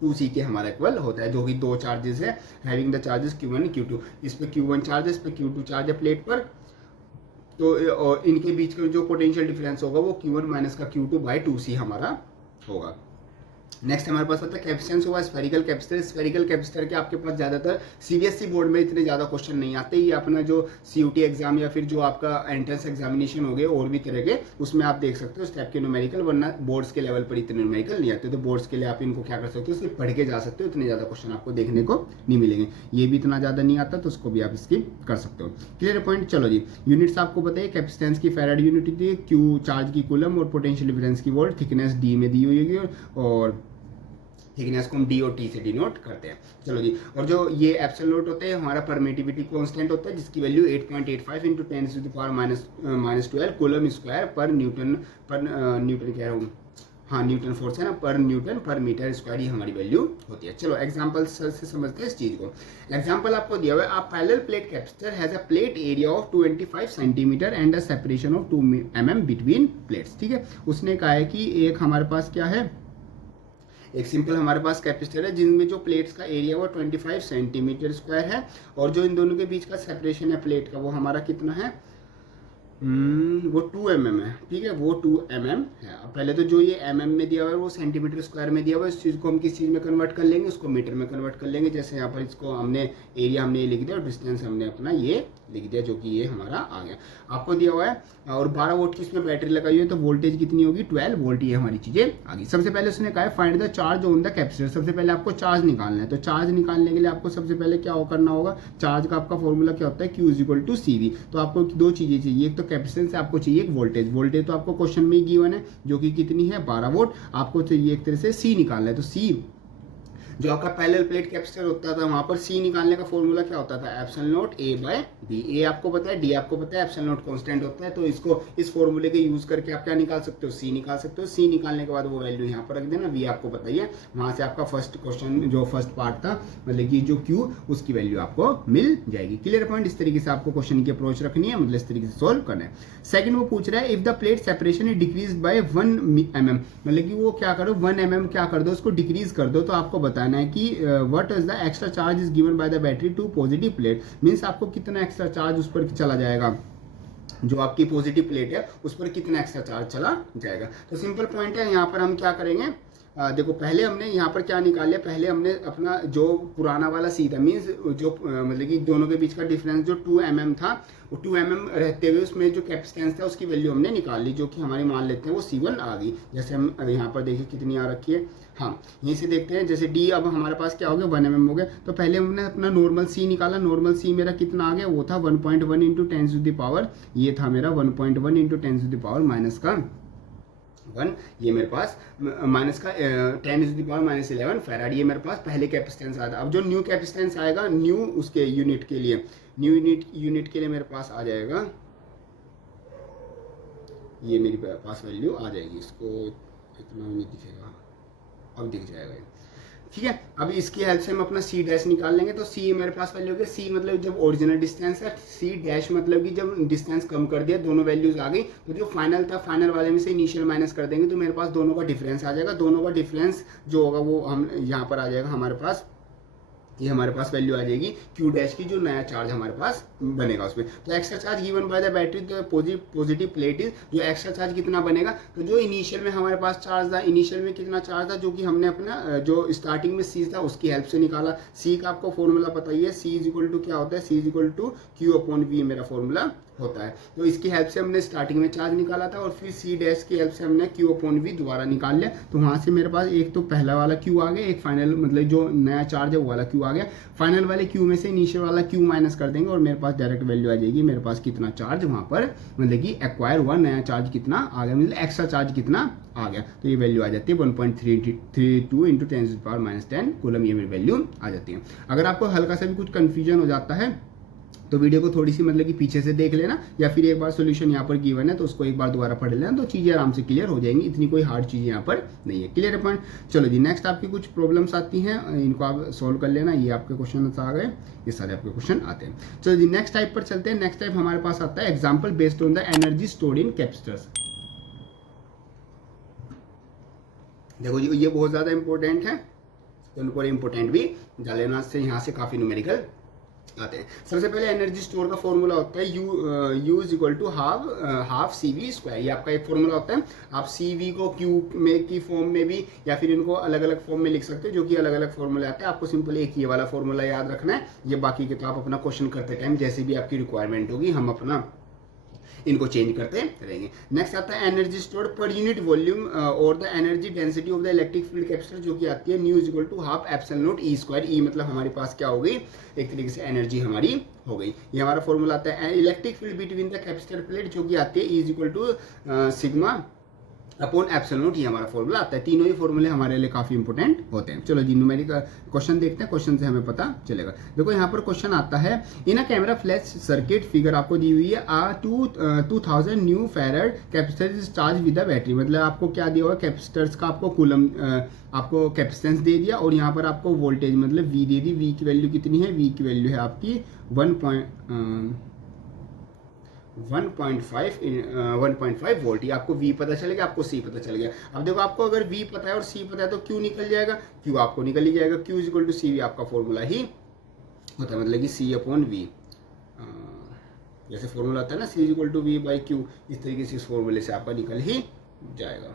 2C के हमारा इक्वल होता है, जो कि दो चार्जेस है having the charges Q1 Q2। इस पे Q1 चार्ज है, इस पे Q2 चार्ज है प्लेट पर, तो इनके बीच का जो पोटेंशियल डिफरेंस होगा वो Q1 माइनस का Q2 बाई 2C हमारा होगा। नेक्स्ट हमारे पास आता है कैपेसिटेंस हुआ स्फेरिकल कैपेसिटर। स्फेरिकल कैपेसिटर के आपके पास ज़्यादातर CBSE बोर्ड में इतने ज़्यादा क्वेश्चन नहीं आते। ये अपना जो CUT एग्जाम या फिर जो आपका एंट्रेंस एग्जामिनेशन हो गए और भी तरह के, उसमें आप देख सकते हो इस टाइप के न्यूमेरिकल, वरना बोर्ड्स के लेवल पर इतने न्यूमेरिकल नहीं आते। तो बोर्ड्स के लिए आप इनको क्या कर सकते हो, सिर्फ पढ़ के जा सकते हो, इतने ज़्यादा क्वेश्चन आपको देखने को नहीं मिलेंगे। ये भी इतना ज़्यादा नहीं आता, तो उसको भी आप स्किप कर सकते हो। Clear point. चलो जी यूनिट्स आपको बताइए, कैपेसिटेंस की फैराड यूनिट होती है, Q चार्ज की कूलम, और पोटेंशियल डिफरेंस की वोल्ट, थिकनेस D में दी हुई है, और थिकनेस को हम D और T से डिनोट करते हैं। चलो जी, और जो ये एप्सिलॉन नॉट होते हैं हमारा परमिटिविटी कांस्टेंट होता है, जिसकी वैल्यू 8.85 इंटू 10⁻⁻12 कूलम स्क्वायर पर न्यूटन कह रहा हूँ, हाँ न्यूटन फोर्स है ना, पर न्यूटन पर मीटर स्क्वायर, ये हमारी वैल्यू होती है। चलो एग्जांपल से समझते हैं इस चीज को। एग्जांपल आपको दिया हुआ है, अ parallel plate capacitor has a plate area of 25 centimetre and a separation of 2 mm between plates. ठीक है, उसने कहा है कि एक हमारे पास क्या है, एक सिंपल हमारे पास कैपेसिटर है जिनमें जो प्लेट्स का एरिया वो 25 सेंटीमीटर स्क्वायर है, और जो इन दोनों के बीच का सेपरेशन है प्लेट का वो हमारा कितना है, वो 2 mm है, ठीक है, वो 2 mm है। अब पहले तो जो ये mm में दिया हुआ है वो सेंटीमीटर स्क्वायर में दिया हुआ है, इस चीज़ को हम किस चीज़ में कन्वर्ट कर लेंगे, उसको मीटर में कन्वर्ट कर लेंगे। जैसे यहाँ पर इसको हमने एरिया हमने ये लिख दिया और डिस्टेंस हमने अपना ये लिख दिया, जो कि ये हमारा आ गया। आपको दिया हुआ है और 12 वोल्ट की इसमें बैटरी लगाई हुई है, तो वोल्टेज कितनी होगी 12 वोल्ट। ये हमारी चीज़ें आ गई। सबसे पहले उसने कहा है find the charge on the capacitor. सबसे पहले आपको चार्ज निकालना है, तो चार्ज निकालने के लिए आपको सबसे पहले क्या करना होगा, चार्ज का आपका फॉर्मूला क्या होता है, Q = CV। तो आपको दो चीज़ें चाहिए, एक तो कैपेसिटेंस, आपको चाहिए एक वोल्टेज। वोल्टेज तो आपको क्वेश्चन में ही गिवन है, जो कि कितनी है 12 वोल्ट। आपको चाहिए एक तरह से C निकालना है, तो C जो आपका पैरेलल प्लेट कैपेसिटर होता था वहां पर C निकालने का फॉर्मूला क्या होता था, ε0 A/d। A आपको पता है, D आपको पता है, ε0 कांस्टेंट होता है। तो इसको इस फॉर्मूले के यूज करके आप क्या निकाल सकते हो, C निकाल सकते हो। C निकालने के बाद वो वैल्यू यहाँ पर रख देना, V आपको पता ही है। वहां से आपका फर्स्ट क्वेश्चन जो फर्स्ट पार्ट था, मतलब कि जो Q, उसकी वैल्यू आपको मिल जाएगी। Clear point. इस तरीके से आपको क्वेश्चन की अप्रोच रखनी है, मतलब इस तरीके से सोल्व करना है। सेकंड वो पूछ रहा है if the plate separation is decrease by 1 mm, मतलब कि वो क्या करो 1 mm क्या कर दो, उसको डिक्रीज कर दो। तो आपको बताना है कि what is the extra charge is given by the battery to positive plate. Means आपको कितना एक्स्ट्रा चार्ज उस पर चला जाएगा, जो आपकी पॉजिटिव प्लेट है उस पर कितना एक्स्ट्रा चार्ज चला जाएगा। तो सिंपल पॉइंट है, यहाँ पर हम क्या करेंगे, देखो पहले हमने यहाँ पर क्या निकाल लिया, पहले हमने अपना जो पुराना वाला C था, मीन्स जो मतलब कि दोनों के बीच का डिफरेंस जो 2 mm था, वो 2 mm रहते हुए उसमें जो कैपेसिटेंस था उसकी वैल्यू हमने निकाल ली, जो कि हमारी मान लेते हैं वो C1 आ गई। जैसे हम यहाँ पर देखिए कितनी आ रखी है, हाँ यहीं से देखते हैं। जैसे D अब हमारे पास क्या हो गया 1 mm हो गया। तो पहले हमने अपना नॉर्मल C निकाला, नॉर्मल C मेरा कितना आ गया, वो था 1.1 × 10⁻, ये था मेरा 1.1 × 10⁻⁻1, ये मेरे पास माइनस का 10⁻⁻11 फैराड, ये मेरे पास पहले कैपेसिटेंस आया था। अब जो न्यू कैपेसिटेंस आएगा, न्यू उसके यूनिट के लिए, न्यू यूनिट के लिए मेरे पास आ जाएगा, ये मेरे पास वैल्यू आ जाएगी। इसको इतना नहीं दिखेगा, अब दिख जाएगा, ठीक है। अब इसकी हेल्प से हम अपना C डैश निकाल लेंगे। तो C मेरे पास वैल्यू होगी, C मतलब जब ओरिजिनल डिस्टेंस है, C डैश मतलब कि जब डिस्टेंस कम कर दिया, दोनों वैल्यूज आ गई। तो जो फाइनल था, फाइनल वाले में से इनिशियल माइनस कर देंगे, तो मेरे पास दोनों का डिफरेंस आ जाएगा। दोनों का डिफरेंस जो होगा वो हम यहाँ पर आ जाएगा हमारे पास, ये हमारे पास वैल्यू आ जाएगी Q डैश की, जो नया चार्ज हमारे पास बनेगा उसमें। तो extra charge given by the battery, तो पॉजिटिव प्लेट इज, जो एक्स्ट्रा चार्ज कितना बनेगा, तो जो इनिशियल में हमारे पास चार्ज था, इनिशियल में कितना चार्ज था, जो कि हमने अपना जो स्टार्टिंग में C था उसकी हेल्प से निकाला। C का आपको फॉर्मूला पता ही है, C = क्या होता है, C = Q/V मेरा फॉर्मूला होता है। तो इसकी हेल्प से हमने स्टार्टिंग में चार्ज निकाला था और फिर C डैश की हेल्प से हमने Q/V दोबारा निकाल लिया। तो वहां से मेरे पास एक तो पहला वाला Q आ गया, एक फाइनल मतलब जो नया चार्ज है वो वाला Q आ गया। फाइनल वाले Q में से इनिशियल वाला Q माइनस कर देंगे और मेरे पास डायरेक्ट वैल्यू आ जाएगी, मेरे पास कितना चार्ज वहां पर मतलब कि एक्वायर हुआ, नया चार्ज कितना आ गया, मतलब एक्स्ट्रा चार्ज कितना आ गया। तो ये वैल्यू आ जाती है 1.332 × 10⁻10 कूलम, ये मेरी वैल्यू आ जाती है। अगर आपको हल्का सा भी कुछ कंफ्यूजन हो जाता है तो वीडियो को थोड़ी सी मतलब कि पीछे से देख लेना, या फिर एक बार सॉल्यूशन यहाँ पर गिवन है तो उसको एक बार दोबारा पढ़ लेना, तो चीज़ें आराम से क्लियर हो जाएंगी। इतनी कोई हार्ड चीज़ यहाँ पर नहीं है। क्लियर है पॉइंट। चलो जी, नेक्स्ट आपकी कुछ प्रॉब्लम्स आती हैं, इनको आप सॉल्व कर लेना। ये आपके क्वेश्चन आ गए, ये सारे आपके क्वेश्चन आते हैं। चलो जी, नेक्स्ट टाइप पर चलते हैं। नेक्स्ट टाइप हमारे पास आता है example based on the energy stored in capacitors. देखो जी, ये बहुत ज़्यादा इंपॉर्टेंट है, तो उनको इंपॉर्टेंट भी डाल लेना, से यहाँ से काफ़ी न्यूमेरिकल आते हैं। सबसे पहले एनर्जी स्टोर का फॉर्मूला होता है U = हाफ CV²। ये आपका एक फॉर्मूला होता है। आप CV को Q में की फॉर्म में भी या फिर इनको अलग अलग फॉर्म में लिख सकते हो, जो कि अलग अलग फॉर्मूला आते हैं। आपको सिंपल एक ये वाला फॉर्मूला याद रखना है। ये बाकी के तो आप अपना क्वेश्चन करते टाइम जैसे भी आपकी रिक्वायरमेंट होगी, हम अपना इनको चेंज करते रहेंगे। नेक्स्ट आता है energy stored per unit volume और the energy density of the electric field capacitor, जो कि आती है न्यू = हाफ ε0 E²। ई मतलब हमारे पास क्या हो गई, एक तरीके से एनर्जी हमारी हो गई। ये हमारा फॉर्मूला आता है electric field between the capacitor plate, जो कि आती है E = सिग्मा अपॉन ε0। ये हमारा फॉर्मूला आता है। तीनों ही फॉर्मूले हमारे लिए काफी इंपॉर्टेंट होते हैं। चलो जी, न्यूमेरिक क्वेश्चन देखते हैं, क्वेश्चन से हमें पता चलेगा। देखो यहाँ पर क्वेश्चन आता है, in a camera flash circuit figure आपको दी हुई है, 2000 new farad capacitor is charge with the battery. मतलब आपको क्या दिया हुआ, कैपेसिटर्स का आपको कूलम आपको कैपेसिटेंस दे दिया और यहाँ पर आपको वोल्टेज मतलब V दे दी। V की वैल्यू कितनी है, V की वैल्यू है आपकी 1.5 वोल्ट। आपको V पता चलेगा, आपको C पता चल गया। अब देखो, आपको अगर V पता है और C पता है तो Q निकल जाएगा, Q आपको निकल ही जाएगा। Q = CV आपका फॉर्मूला ही होता है, मतलब कि C/V। जैसे फॉर्मूला आता है ना C=V/Q, इस तरीके से इस फॉर्मूले से आपका निकल ही जाएगा।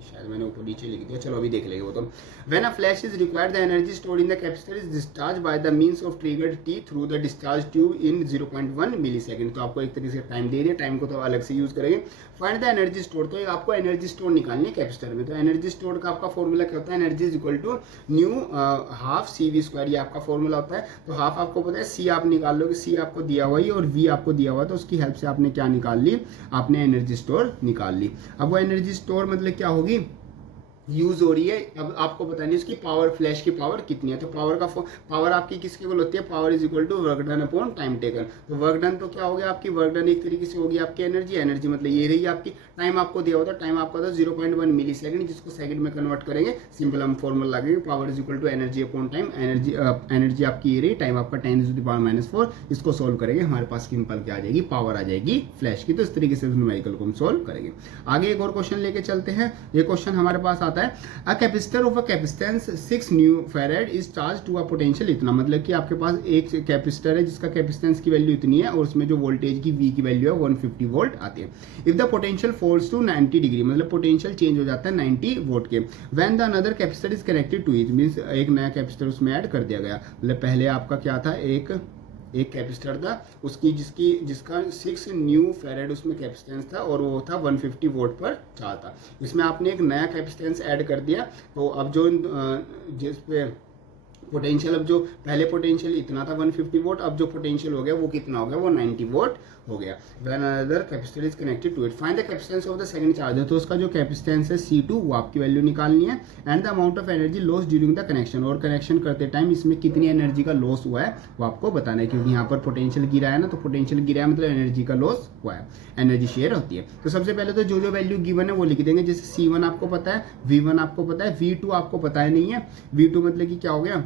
शायद मैंने ऊपर नीचे लिख दिया, चलो अभी देख लेंगे वो तो। When a flash is required the energy stored in the capacitor is discharge by the means of triggered T through the discharge tube in 0.1 millisecond. तो आपको एक तरीके से टाइम दे रही है, टाइम को तो अलग से यूज करेंगे। फाइंड द एनर्जी स्टोर, तो आपको एनर्जी स्टोर निकालनी है कैपेसिटर में। तो एनर्जी स्टोर का आपका फॉर्मूला क्या होता है, एनर्जी इज इक्वल टू न्यू हाफ CV², ये आपका फॉर्मूला होता है। तो हाफ आपको पता है, C आप निकाल लोगे, C आपको दिया हुआ है और V आपको दिया हुआ है, तो उसकी हेल्प से आपने क्या निकाल ली, आपने एनर्जी स्टोर निकाल ली। अब वो एनर्जी स्टोर मतलब क्या होगी, यूज हो रही है। अब आपको पता नहीं उसकी पावर, फ्लैश की पावर कितनी है। तो पावर आपकी किसके इक्वल होती है, power is equal to work done upon time taken. तो वर्क डन तो क्या हो गया, आपकी वर्क डन एक तरीके से होगी आपकी एनर्जी मतलब ये रही आपकी। टाइम आपको दिया होता है, टाइम आपका था 0.1 मिलीसेकंड, जिसको सेकंड में कन्वर्ट करेंगे, सिंपल हम फॉर्मूला लगेंगे, power is equal to energy upon time. Energy आपकी ये रही, टाइम आपका 10⁻⁻⁴। इसको सोल्व करेंगे, हमारे पास सिंपल क्या आ जाएगी, पावर आ जाएगी फ्लैश की। तो इस तरीके से न्यूमेरिकल को हम सोल्व करेंगे। आगे एक और क्वेश्चन लेके चलते हैं। ये क्वेश्चन हमारे पास आता है, a capacitor of a capacitance 6 mu farad is charge to a potential इतना। मतलब कि आपके पास एक कैपेसिटर है जिसका कैपेसिटेंस की वैल्यू इतनी है और उसमें जो वोल्टेज की V की वैल्यू है 150 वोल्ट आती है। If the potential falls to 90 degree, मतलब पोटेंशियल चेंज हो जाता है 90 वोल्ट के। When the another capacitor is connected to it, means एक नया कैपेसिटर उसमें ऐड कर दिया गया। मतलब पहले आपका क्या था, एक कैपेसिटर था उसकी जिसका 6 न्यू फैराड उसमें कैपेसिटेंस था और वो था 150 वोल्ट पर चार्ज था। इसमें आपने एक नया कैपेसिटेंस ऐड कर दिया। तो अब जो जिस पे पोटेंशियल, अब जो पहले पोटेंशियल इतना था 150 वोल्ट, अब जो पोटेंशियल हो गया वो कितना हो गया, वो 90 वोल्ट हो गया। When another capacitor is connected to it, find the capacitance of the second charger. तो उसका जो कैपेसिटेंस है C2 वो आपकी वैल्यू निकालनी है। And the amount of energy loss during the connection, और कनेक्शन करते टाइम इसमें कितनी एनर्जी का लॉस हुआ है वो आपको बताना है, क्योंकि यहाँ पर पोटेंशियल गिरा है ना, तो पोटेंशियल गिरा है मतलब एनर्जी का लॉस हुआ है, एनर्जी शेयर होती है। तो सबसे पहले तो जो वैल्यू गिवन है वो लिख देंगे। जैसे C1 आपको पता है, V1 आपको पता है, V2 आपको पता है नहीं है। V2 मतलब कि क्या हो गया,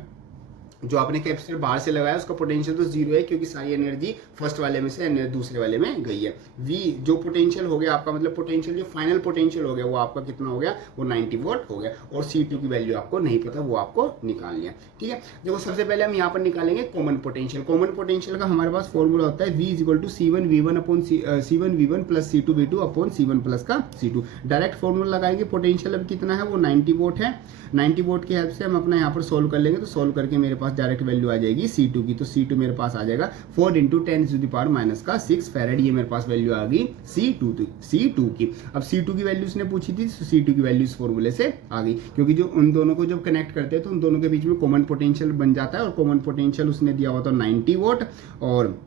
जो आपने कैपेसिटर बाहर से लगाया उसका पोटेंशियल तो 0 है, क्योंकि सारी एनर्जी फर्स्ट वाले में से दूसरे वाले में गई है। V जो पोटेंशियल हो गया आपका, मतलब पोटेंशियल जो फाइनल पोटेंशियल हो गया वो आपका कितना हो गया, वो 90 वोल्ट हो गया। और C2 की वैल्यू आपको नहीं पता, वो आपको निकालनी है। ठीक है, देखो सबसे पहले हम यहाँ पर निकालेंगे कॉमन पोटेंशियल। कॉमन पोटेंशियल का हमारे पास फॉर्मूला होता है V = C1V1 upon C1V1 plus C2V2 upon C1 plus का C2। डायरेक्ट फॉर्मूला लगाएंगे। पोटेंशियल अब कितना है, वो 90 वोल्ट है। 90 वोल्ट की हेल्प से हम अपना यहाँ पर सोल्व कर लेंगे। तो सोल्व करके मेरे पास डायरेक्ट वैल्यू आ जाएगी C2 की। तो C2 मेरे पास आ जाएगा 4 × 10⁻⁻6 फैराड। ये मेरे पास वैल्यू आ गई C2 की। अब C2 की वैल्यू उसने पूछी थी, तो C2 की वैल्यू इस फॉर्मूले से आ गई, क्योंकि जो उन दोनों को जब कनेक्ट करते हैं तो उन दोनों के बीच में कॉमन पोटेंशियल बन जाता है। और कॉमन पोटेंशियल उसने दिया हुआ था 90 वोल्ट, और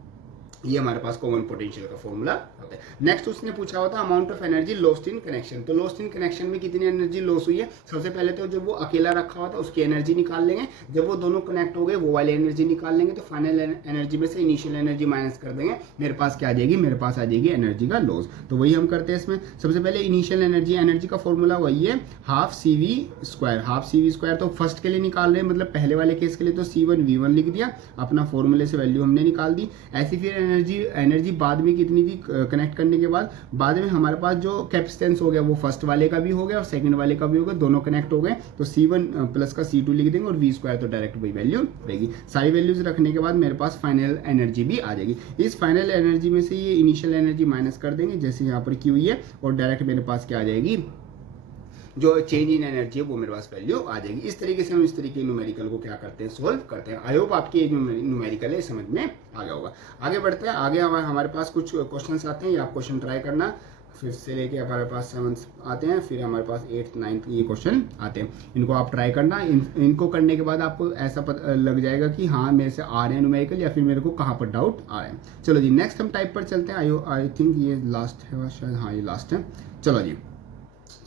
ये हमारे पास कॉमन पोटेंशियल का फॉर्मूला होता है। नेक्स्ट उसने पूछा होता है amount of energy lost in connection. तो लॉस्ट इन कनेक्शन में कितनी एनर्जी लॉस हुई है, सबसे पहले तो जब वो अकेला रखा हुआ था उसकी एनर्जी निकाल लेंगे। जब वो दोनों कनेक्ट हो गए वो वाली एनर्जी निकाल लेंगे। तो फाइनल एनर्जी में से इनिशियल एनर्जी माइनस कर देंगे, मेरे पास क्या आ जाएगी, मेरे पास आ जाएगी एनर्जी का लॉस। तो वही हम करते हैं इसमें। सबसे पहले इनिशियल एनर्जी का फॉर्मूला वही है हाफ CV²। तो फर्स्ट के लिए निकाल रहे हैं, मतलब पहले वाले केस के लिए तो C1V1 लिख दिया, अपना फॉर्मूले से वैल्यू हमने निकाल दी। ऐसी फिर एनर्जी बाद में कितनी थी कनेक्ट करने के बाद में हमारे पास जो कैपेसिटेंस हो गया वो फर्स्ट वाले का भी हो गया और सेकंड वाले का भी हो गया, दोनों कनेक्ट हो गए। तो C1 प्लस का C2 लिख देंगे और V² तो डायरेक्ट वही वैल्यू रहेगी। सारी वैल्यूज रखने के बाद मेरे पास फाइनल एनर्जी भी आ जाएगी। इस फाइनल एनर्जी में से ये इनिशियल एनर्जी माइनस कर देंगे, जैसे यहाँ पर की हुई है, और डायरेक्ट मेरे पास क्या आ जाएगी, जो चेंज इन एनर्जी है वो मेरे पास वैल्यू आ जाएगी। इस तरीके से हम इस तरीके न्यूमेरिकल को क्या करते हैं, सोल्व करते हैं। आई होप आपकी ये न्यूमेरिकल है समझ में आ गया होगा। आगे बढ़ते हैं। आगे हमारे पास कुछ क्वेश्चंस आते हैं, ये आप क्वेश्चन ट्राई करना। 5th से लेके हमारे पास 7th आते हैं, फिर हमारे पास 8th 9th ये क्वेश्चन आते हैं। इनको आप ट्राई करना। इनको करने के बाद आपको ऐसा पता लग जाएगा कि हाँ मेरे से आ रहे हैं न्यूमेरिकल या फिर मेरे को कहाँ पर डाउट आ रहे हैं। चलो जी नेक्स्ट हम टाइप पर चलते हैं। आई थिंक ये लास्ट है शायद, हाँ ये लास्ट है। चलो जी,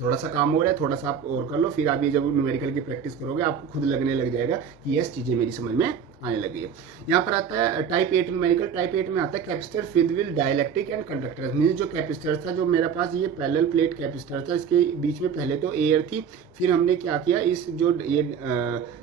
थोड़ा सा काम हो रहा है, थोड़ा सा आप और कर लो, फिर आप ये जब न्यूमेरिकल की प्रैक्टिस करोगे आपको खुद लगने लग जाएगा कि यस चीजें मेरी समझ में आने लगी है। यहाँ पर आता है टाइप 8 न्यूमेरिकल। टाइप 8 में आता है capacitor filled with dielectric and conductor. Means जो कैपेसिटर था, जो मेरे पास ये पैरेलल प्लेट कैपेसिटर था, इसके बीच में पहले तो एयर थी, फिर हमने क्या किया, इस जो ये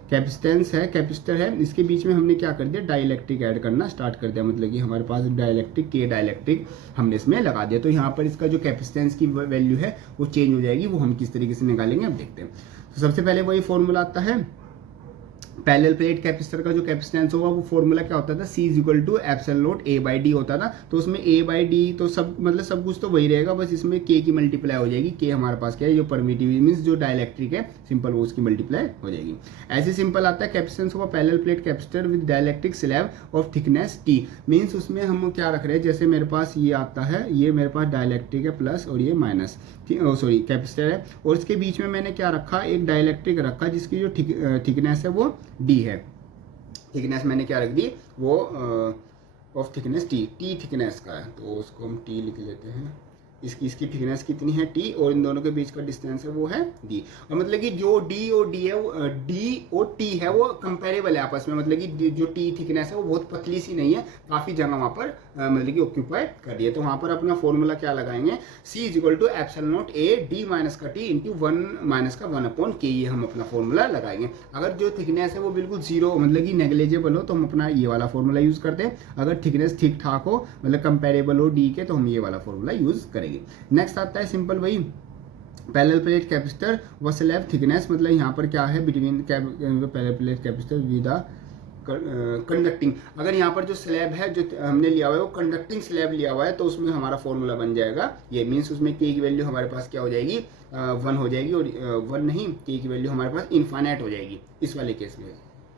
कैपेसिटर है इसके बीच में हमने क्या कर दिया, डाइलेक्ट्रिक ऐड करना स्टार्ट कर दिया। मतलब कि हमारे पास डाइलेक्ट्रिक हमने इसमें लगा दिया। तो यहाँ पर इसका जो कैपेसिटेंस की वैल्यू है वो चेंज हो जाएगी। वो हम किस तरीके से निकालेंगे अब देखते हैं। तो सबसे पहले वही फॉर्मूला आता है पैरेलल प्लेट कैपेसिटर का जो कैपेसिटेंस होगा वो फॉर्मूला क्या होता था, C is equal to epsilon naught A by D होता था। तो उसमें A बाई डी तो सब मतलब सब कुछ तो वही रहेगा, बस इसमें K की मल्टीप्लाई हो जाएगी। K हमारे पास क्या है, जो परमिटिविटी मीन्स जो डाइलेक्ट्रिक है सिंपल, वो उसकी मल्टीप्लाई हो जाएगी। ऐसे सिंपल आता है capacitance of parallel plate capacitor with dielectric slab of thickness T। Means उसमें हम क्या रख रहे हैं, जैसे मेरे पास ये आता है, ये मेरे पास डाइलेक्ट्रिक है प्लस और ये माइनस, सॉरी कैपेसिटर है, और इसके बीच में मैंने क्या रखा, एक डाइलेक्ट्रिक रखा जिसकी जो थिकनेस है वो D है। थिकनेस मैंने क्या रख दी, वो ऑफ थिकनेस T थिकनेस का है, तो उसको हम T लिख लेते हैं। इसकी थिकनेस कितनी है T, और इन दोनों के बीच का डिस्टेंस है वो है D। और मतलब कि जो D और D है, वो D और T है वो कंपेरेबल है आपस में, मतलब कि जो T थिकनेस है वो बहुत पतली सी नहीं है, काफ़ी जगह वहाँ पर मतलब कि ऑक्यूपाई कर रही है। तो वहाँ पर अपना फॉर्मूला क्या लगाएंगे, C is equal to epsilon naught A D minus का T इंटू 1 माइनस का 1 अपॉन K, ये हम अपना फॉर्मूला लगाएंगे। अगर जो थिकनेस है वो बिल्कुल जीरो मतलब कि नेग्लेजेबल हो तो हम अपना ये वाला फॉर्मूला यूज़ करते हैं। अगर थिकनेस ठीक ठाक हो मतलब कंपेरेबल हो D के, तो हम ये वाला फॉर्मूला यूज़ करेंगे। नेक्स्ट आता है सिंपल वही पैरेलल प्लेट कैपेसिटर व स्लैब थिकनेस, मतलब यहाँ पर क्या है, between parallel plate capacitor with conducting. अगर यहाँ पर जो स्लैब है जो हमने लिया हुआ है वो कंडक्टिंग स्लैब लिया हुआ है, तो उसमें हमारा फॉर्मूला बन जाएगा ये, मीन्स उसमें K की वैल्यू हमारे पास क्या हो जाएगी, 1 हो जाएगी, और 1 नहीं, K की वैल्यू हमारे पास इनफाइनाइट हो जाएगी इस वाले केस में,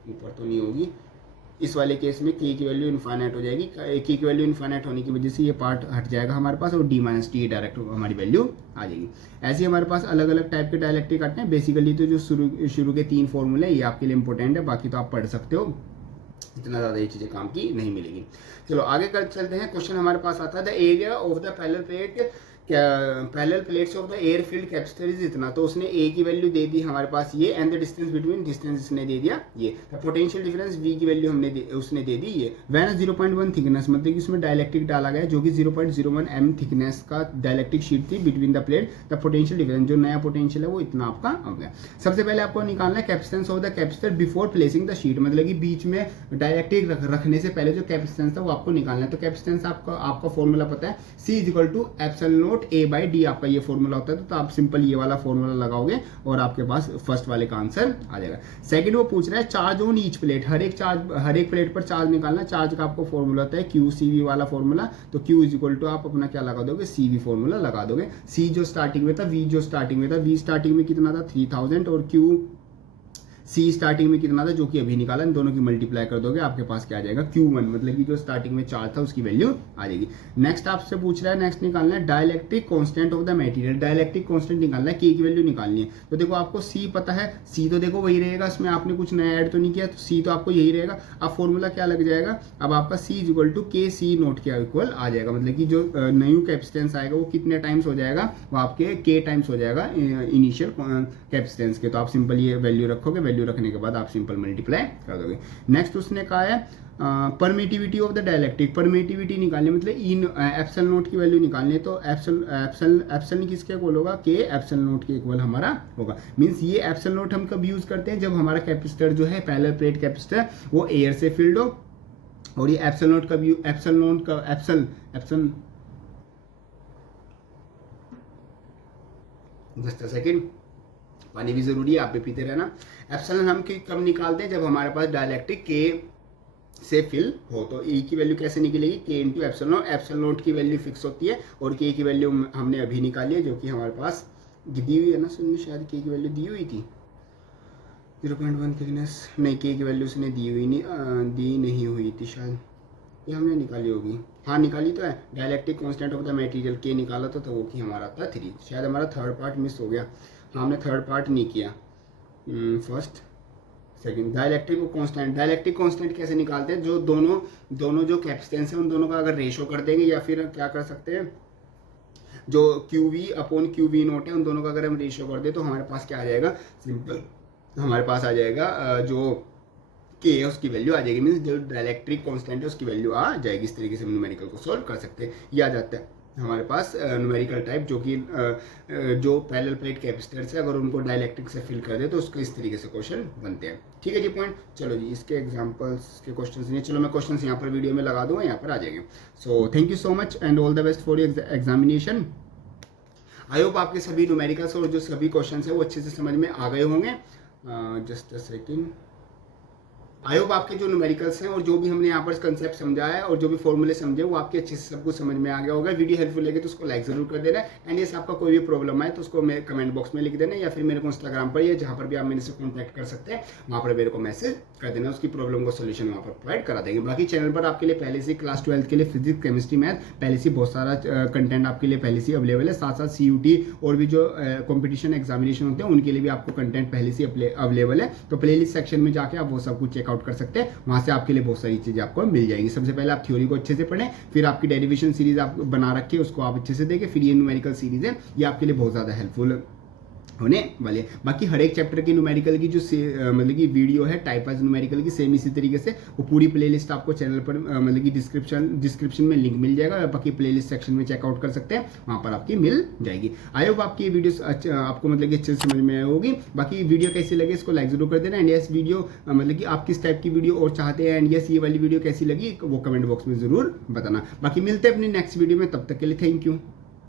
ऊपर तो नहीं होगी, इस वाले केस में K की वैल्यू इनफाइनाइट हो जाएगी। K की वैल्यू इनफाइनाइट होने की वजह से ये पार्ट हट जाएगा हमारे पास, और D माइनस T डायरेक्ट हमारी वैल्यू आ जाएगी। ऐसे हमारे पास अलग अलग टाइप के डायलेक्ट्रिक आते हैं। बेसिकली तो जो शुरू के 3 फॉर्मूले ये आपके लिए इंपॉर्टेंट है, बाकी तो आप पढ़ सकते हो, इतना ज़्यादा ये चीज़ें काम की नहीं मिलेगी। चलो आगे कर चलते हैं। क्वेश्चन हमारे पास आता है the area of the parallel plates of the air field capacitor is इतना, तो उसने A की वैल्यू दे दी हमारे पास ये, and the distance between, distance इसने दे दिया ये, द पोटेंशियल डिफरेंस V की वैल्यू उसने दे दी ये, व्हेन 0.1 थिकनेस, मतलब कि उसमें डायलेक्ट्रिक डाला गया जो कि 0.01 m थिकनेस का डायलेक्ट्रिक शीट थी between the plate, the potential difference, जो नया पोटेंशियल है वो इतना आपका हो गया। सबसे पहले आपको निकालना है capacitance of the capacitor before placing the sheet, मतलब कि बीच में डायलेक्ट्रिक रखने से पहले जो कैपेसिटेंस था वो आपको निकालना है। तो कैपेसिटेंस आपका फॉर्मूला पता है, C is equal to epsilon naught A by D आपका ये फॉर्मूला होता है। तो आप सिंपल ये वाला फॉर्मूला लगाओगे और आपके पास फर्स्ट वाले का आंसर आ जाएगा। सेकंड वो पूछ रहा है चार्ज ऑन ईच प्लेट, हर एक प्लेट पर चार्ज निकालना। चार्ज का आपको फॉर्मूला होता है QCV वाला फॉर्मूला, तो Q इज इक्वल टू आप अपना क्या लगा दोगे, CV फॉर्मूला लगा दोगे। C जो स्टार्टिंग में था, V जो स्टार्टिंग में था, V स्टार्टिंग में कितना था 3000, और C स्टार्टिंग में कितना था जो कि अभी निकाला, इन दोनों की मल्टीप्लाई कर दोगे आपके पास क्या आ जाएगा Q1, मतलब कि जो स्टार्टिंग में चार्ज था उसकी वैल्यू आ जाएगी। नेक्स्ट आपसे पूछ रहा है, नेक्स्ट निकालना है dielectric constant of the material, dielectric constant निकालना है, K की वैल्यू निकालनी है। तो देखो आपको C पता है, C तो देखो वही रहेगा, इसमें आपने कुछ नया ऐड तो नहीं किया, तो C तो आपको यही रहेगा। अब फॉर्मूला क्या लग जाएगा, अब आपका C is equal to KC naught के इक्वल आ जाएगा, मतलब कि जो न्यू कैपेसिटेंस आएगा वो कितने टाइम्स हो जाएगा, वो आपके K टाइम्स हो जाएगा इनिशियल कैपेसिटेंस के। तो आप सिंपल ये वैल्यू रखोगे, वैल्यू रखने के बाद आप सिंपल मल्टीप्लाई कर दोगे। नेक्स्ट उसने कहा है permittivity of the dielectric, permittivity निकालनी मतलब इन एप्सिलॉन नोट की वैल्यू निकालनी है। तो एप्सिलॉन किसके इक्वल होगा, K एप्सिलॉन नोट के इक्वल हमारा होगा। मींस ये एप्सिलॉन नोट हम कब यूज करते हैं, जब हमारा कैपेसिटर जो है पैरेलल प्लेट कैपेसिटर वो एयर से फिल्ड हो, और ये एप्सिलॉन नोट कब एप्सिलॉन नोट का एप्सिलॉन जस्ट अ सेकंड, पानी भी जरूरी है, आप भी पीते रहना। एप्सिलॉन हम कब निकालते हैं, जब हमारे पास डायलेक्ट्रिक K से फिल हो। तो E की वैल्यू कैसे निकलेगी, K into epsilon, epsilon note की वैल्यू फिक्स होती है, और K की वैल्यू हमने अभी निकाली है जो कि हमारे पास दी हुई है ना, सुनिए शायद K की वैल्यू दी हुई थी 0.1 थिकनेस, नहीं K की वैल्यू उसने दी नहीं हुई थी शायद, ये हमने निकाली होगी, हाँ निकाली तो है। Dielectric constant of the material K निकाला था, तो वो कि हमारा था 3, शायद हमारा थर्ड पार्ट मिस हो गया, हमने थर्ड पार्ट नहीं किया, फर्स्ट सेकंड। डायलेक्ट्रिक कांस्टेंट कैसे निकालते हैं, जो दोनों जो कैपेसिटेंस है उन दोनों का अगर रेशो कर देंगे, या फिर क्या कर सकते हैं, जो QV अपॉन QV नोट है उन दोनों का अगर हम रेशो कर दें तो हमारे पास क्या आ जाएगा, सिंपल हमारे पास आ जाएगा जो K है उसकी वैल्यू आ जाएगी, मीन्स जो डायलेक्ट्रिक कांस्टेंट है उसकी वैल्यू आ जाएगी। इस तरीके से हम न्यूमेरिकल को सॉल्व कर सकते हैं। ये आ जाता है हमारे पास न्यूमेरिकल टाइप, जो कि जो पैरेलल प्लेट कैपेसिटर्स है अगर उनको डायलेक्ट्रिक से फिल कर दे तो उसको इस तरीके से क्वेश्चन बनते हैं। ठीक है जी पॉइंट। चलो जी इसके एग्जांपल्स के क्वेश्चंस नहीं, चलो मैं क्वेश्चंस यहाँ पर वीडियो में लगा दूंगा, यहाँ पर आ जाएंगे। So thank you so much and all the best for your examination. I hope आपके सभी न्यूमेरिकल्स और जो सभी क्वेश्चन है वो अच्छे से समझ में आ गए होंगे। Just a second, I hope आपके जो न्यूमेरिकल्स हैं और जो भी हमने यहाँ पर कंसेप्ट समझा है और जो भी फॉर्मूले समझे वो आपके अच्छे से सब कुछ समझ में आ गया होगा। वीडियो हेल्पफुल लगे तो उसको लाइक जरूर कर देना। एंड यस, आपका कोई भी प्रॉब्लम आए तो उसको मैं कमेंट बॉक्स में लिख देना, या फिर मेरे को इंस्टाग्राम पर या जहाँ पर भी आप मेरे से कॉन्टैक्ट कर सकते हैं वहाँ पर मेरे को मैसेज कर देना, उसकी प्रॉब्लम का सोल्यूशन वहाँ पर प्रोवाइड करा देंगे। बाकी चैनल पर आपके लिए पहले से क्लास 12 के लिए फिजिक्स, केमिस्ट्री, मैथ पहले से बहुत सारा कंटेंट आपके लिए पहले से अवेलेबल है। साथ साथ CUT और भी जो कंपटीशन एग्जामिनेशन होते हैं उनके लिए भी आपको कंटेंट पहले से अवेलेबल है। तो प्लेलिस्ट सेक्शन में जाके आप वो सब कुछ चेकआउट कर सकते हैं, वहाँ से आपके लिए बहुत सारी चीज़ें आपको मिल जाएंगी। सबसे पहले आप थ्योरी को अच्छे से पढ़ें, फिर आपकी डेरिवेशन सीरीज आप बना रखिए उसको आप अच्छे से देखें, फिर ये न्यूमेरिकल सीरीज है ये आपके लिए बहुत ज़्यादा हेल्पफुल होने वाले। बाकी हर एक चैप्टर की न्यूमेरिकल की जो मतलब कि वीडियो है टाइप वाइज न्यूमेरिकल की, सेम इसी तरीके से वो पूरी प्लेलिस्ट आपको चैनल पर मतलब कि डिस्क्रिप्शन में लिंक मिल जाएगा, बाकी प्लेलिस्ट सेक्शन में चेकआउट कर सकते हैं, वहाँ पर आपकी मिल जाएगी। आई होप आपकी वीडियो आपको मतलब कि अच्छे से समझ में आई होगी। बाकी वीडियो कैसी लगे इसको लाइक जरूर कर देना। एंड यस, वीडियो मतलब कि आप किस टाइप की वीडियो और चाहते हैं, एंड यस ये वाली वीडियो कैसी लगी वो कमेंट बॉक्स में जरूर बताना। बाकी मिलते हैं अपनी नेक्स्ट वीडियो में, तब तक के लिए थैंक यू।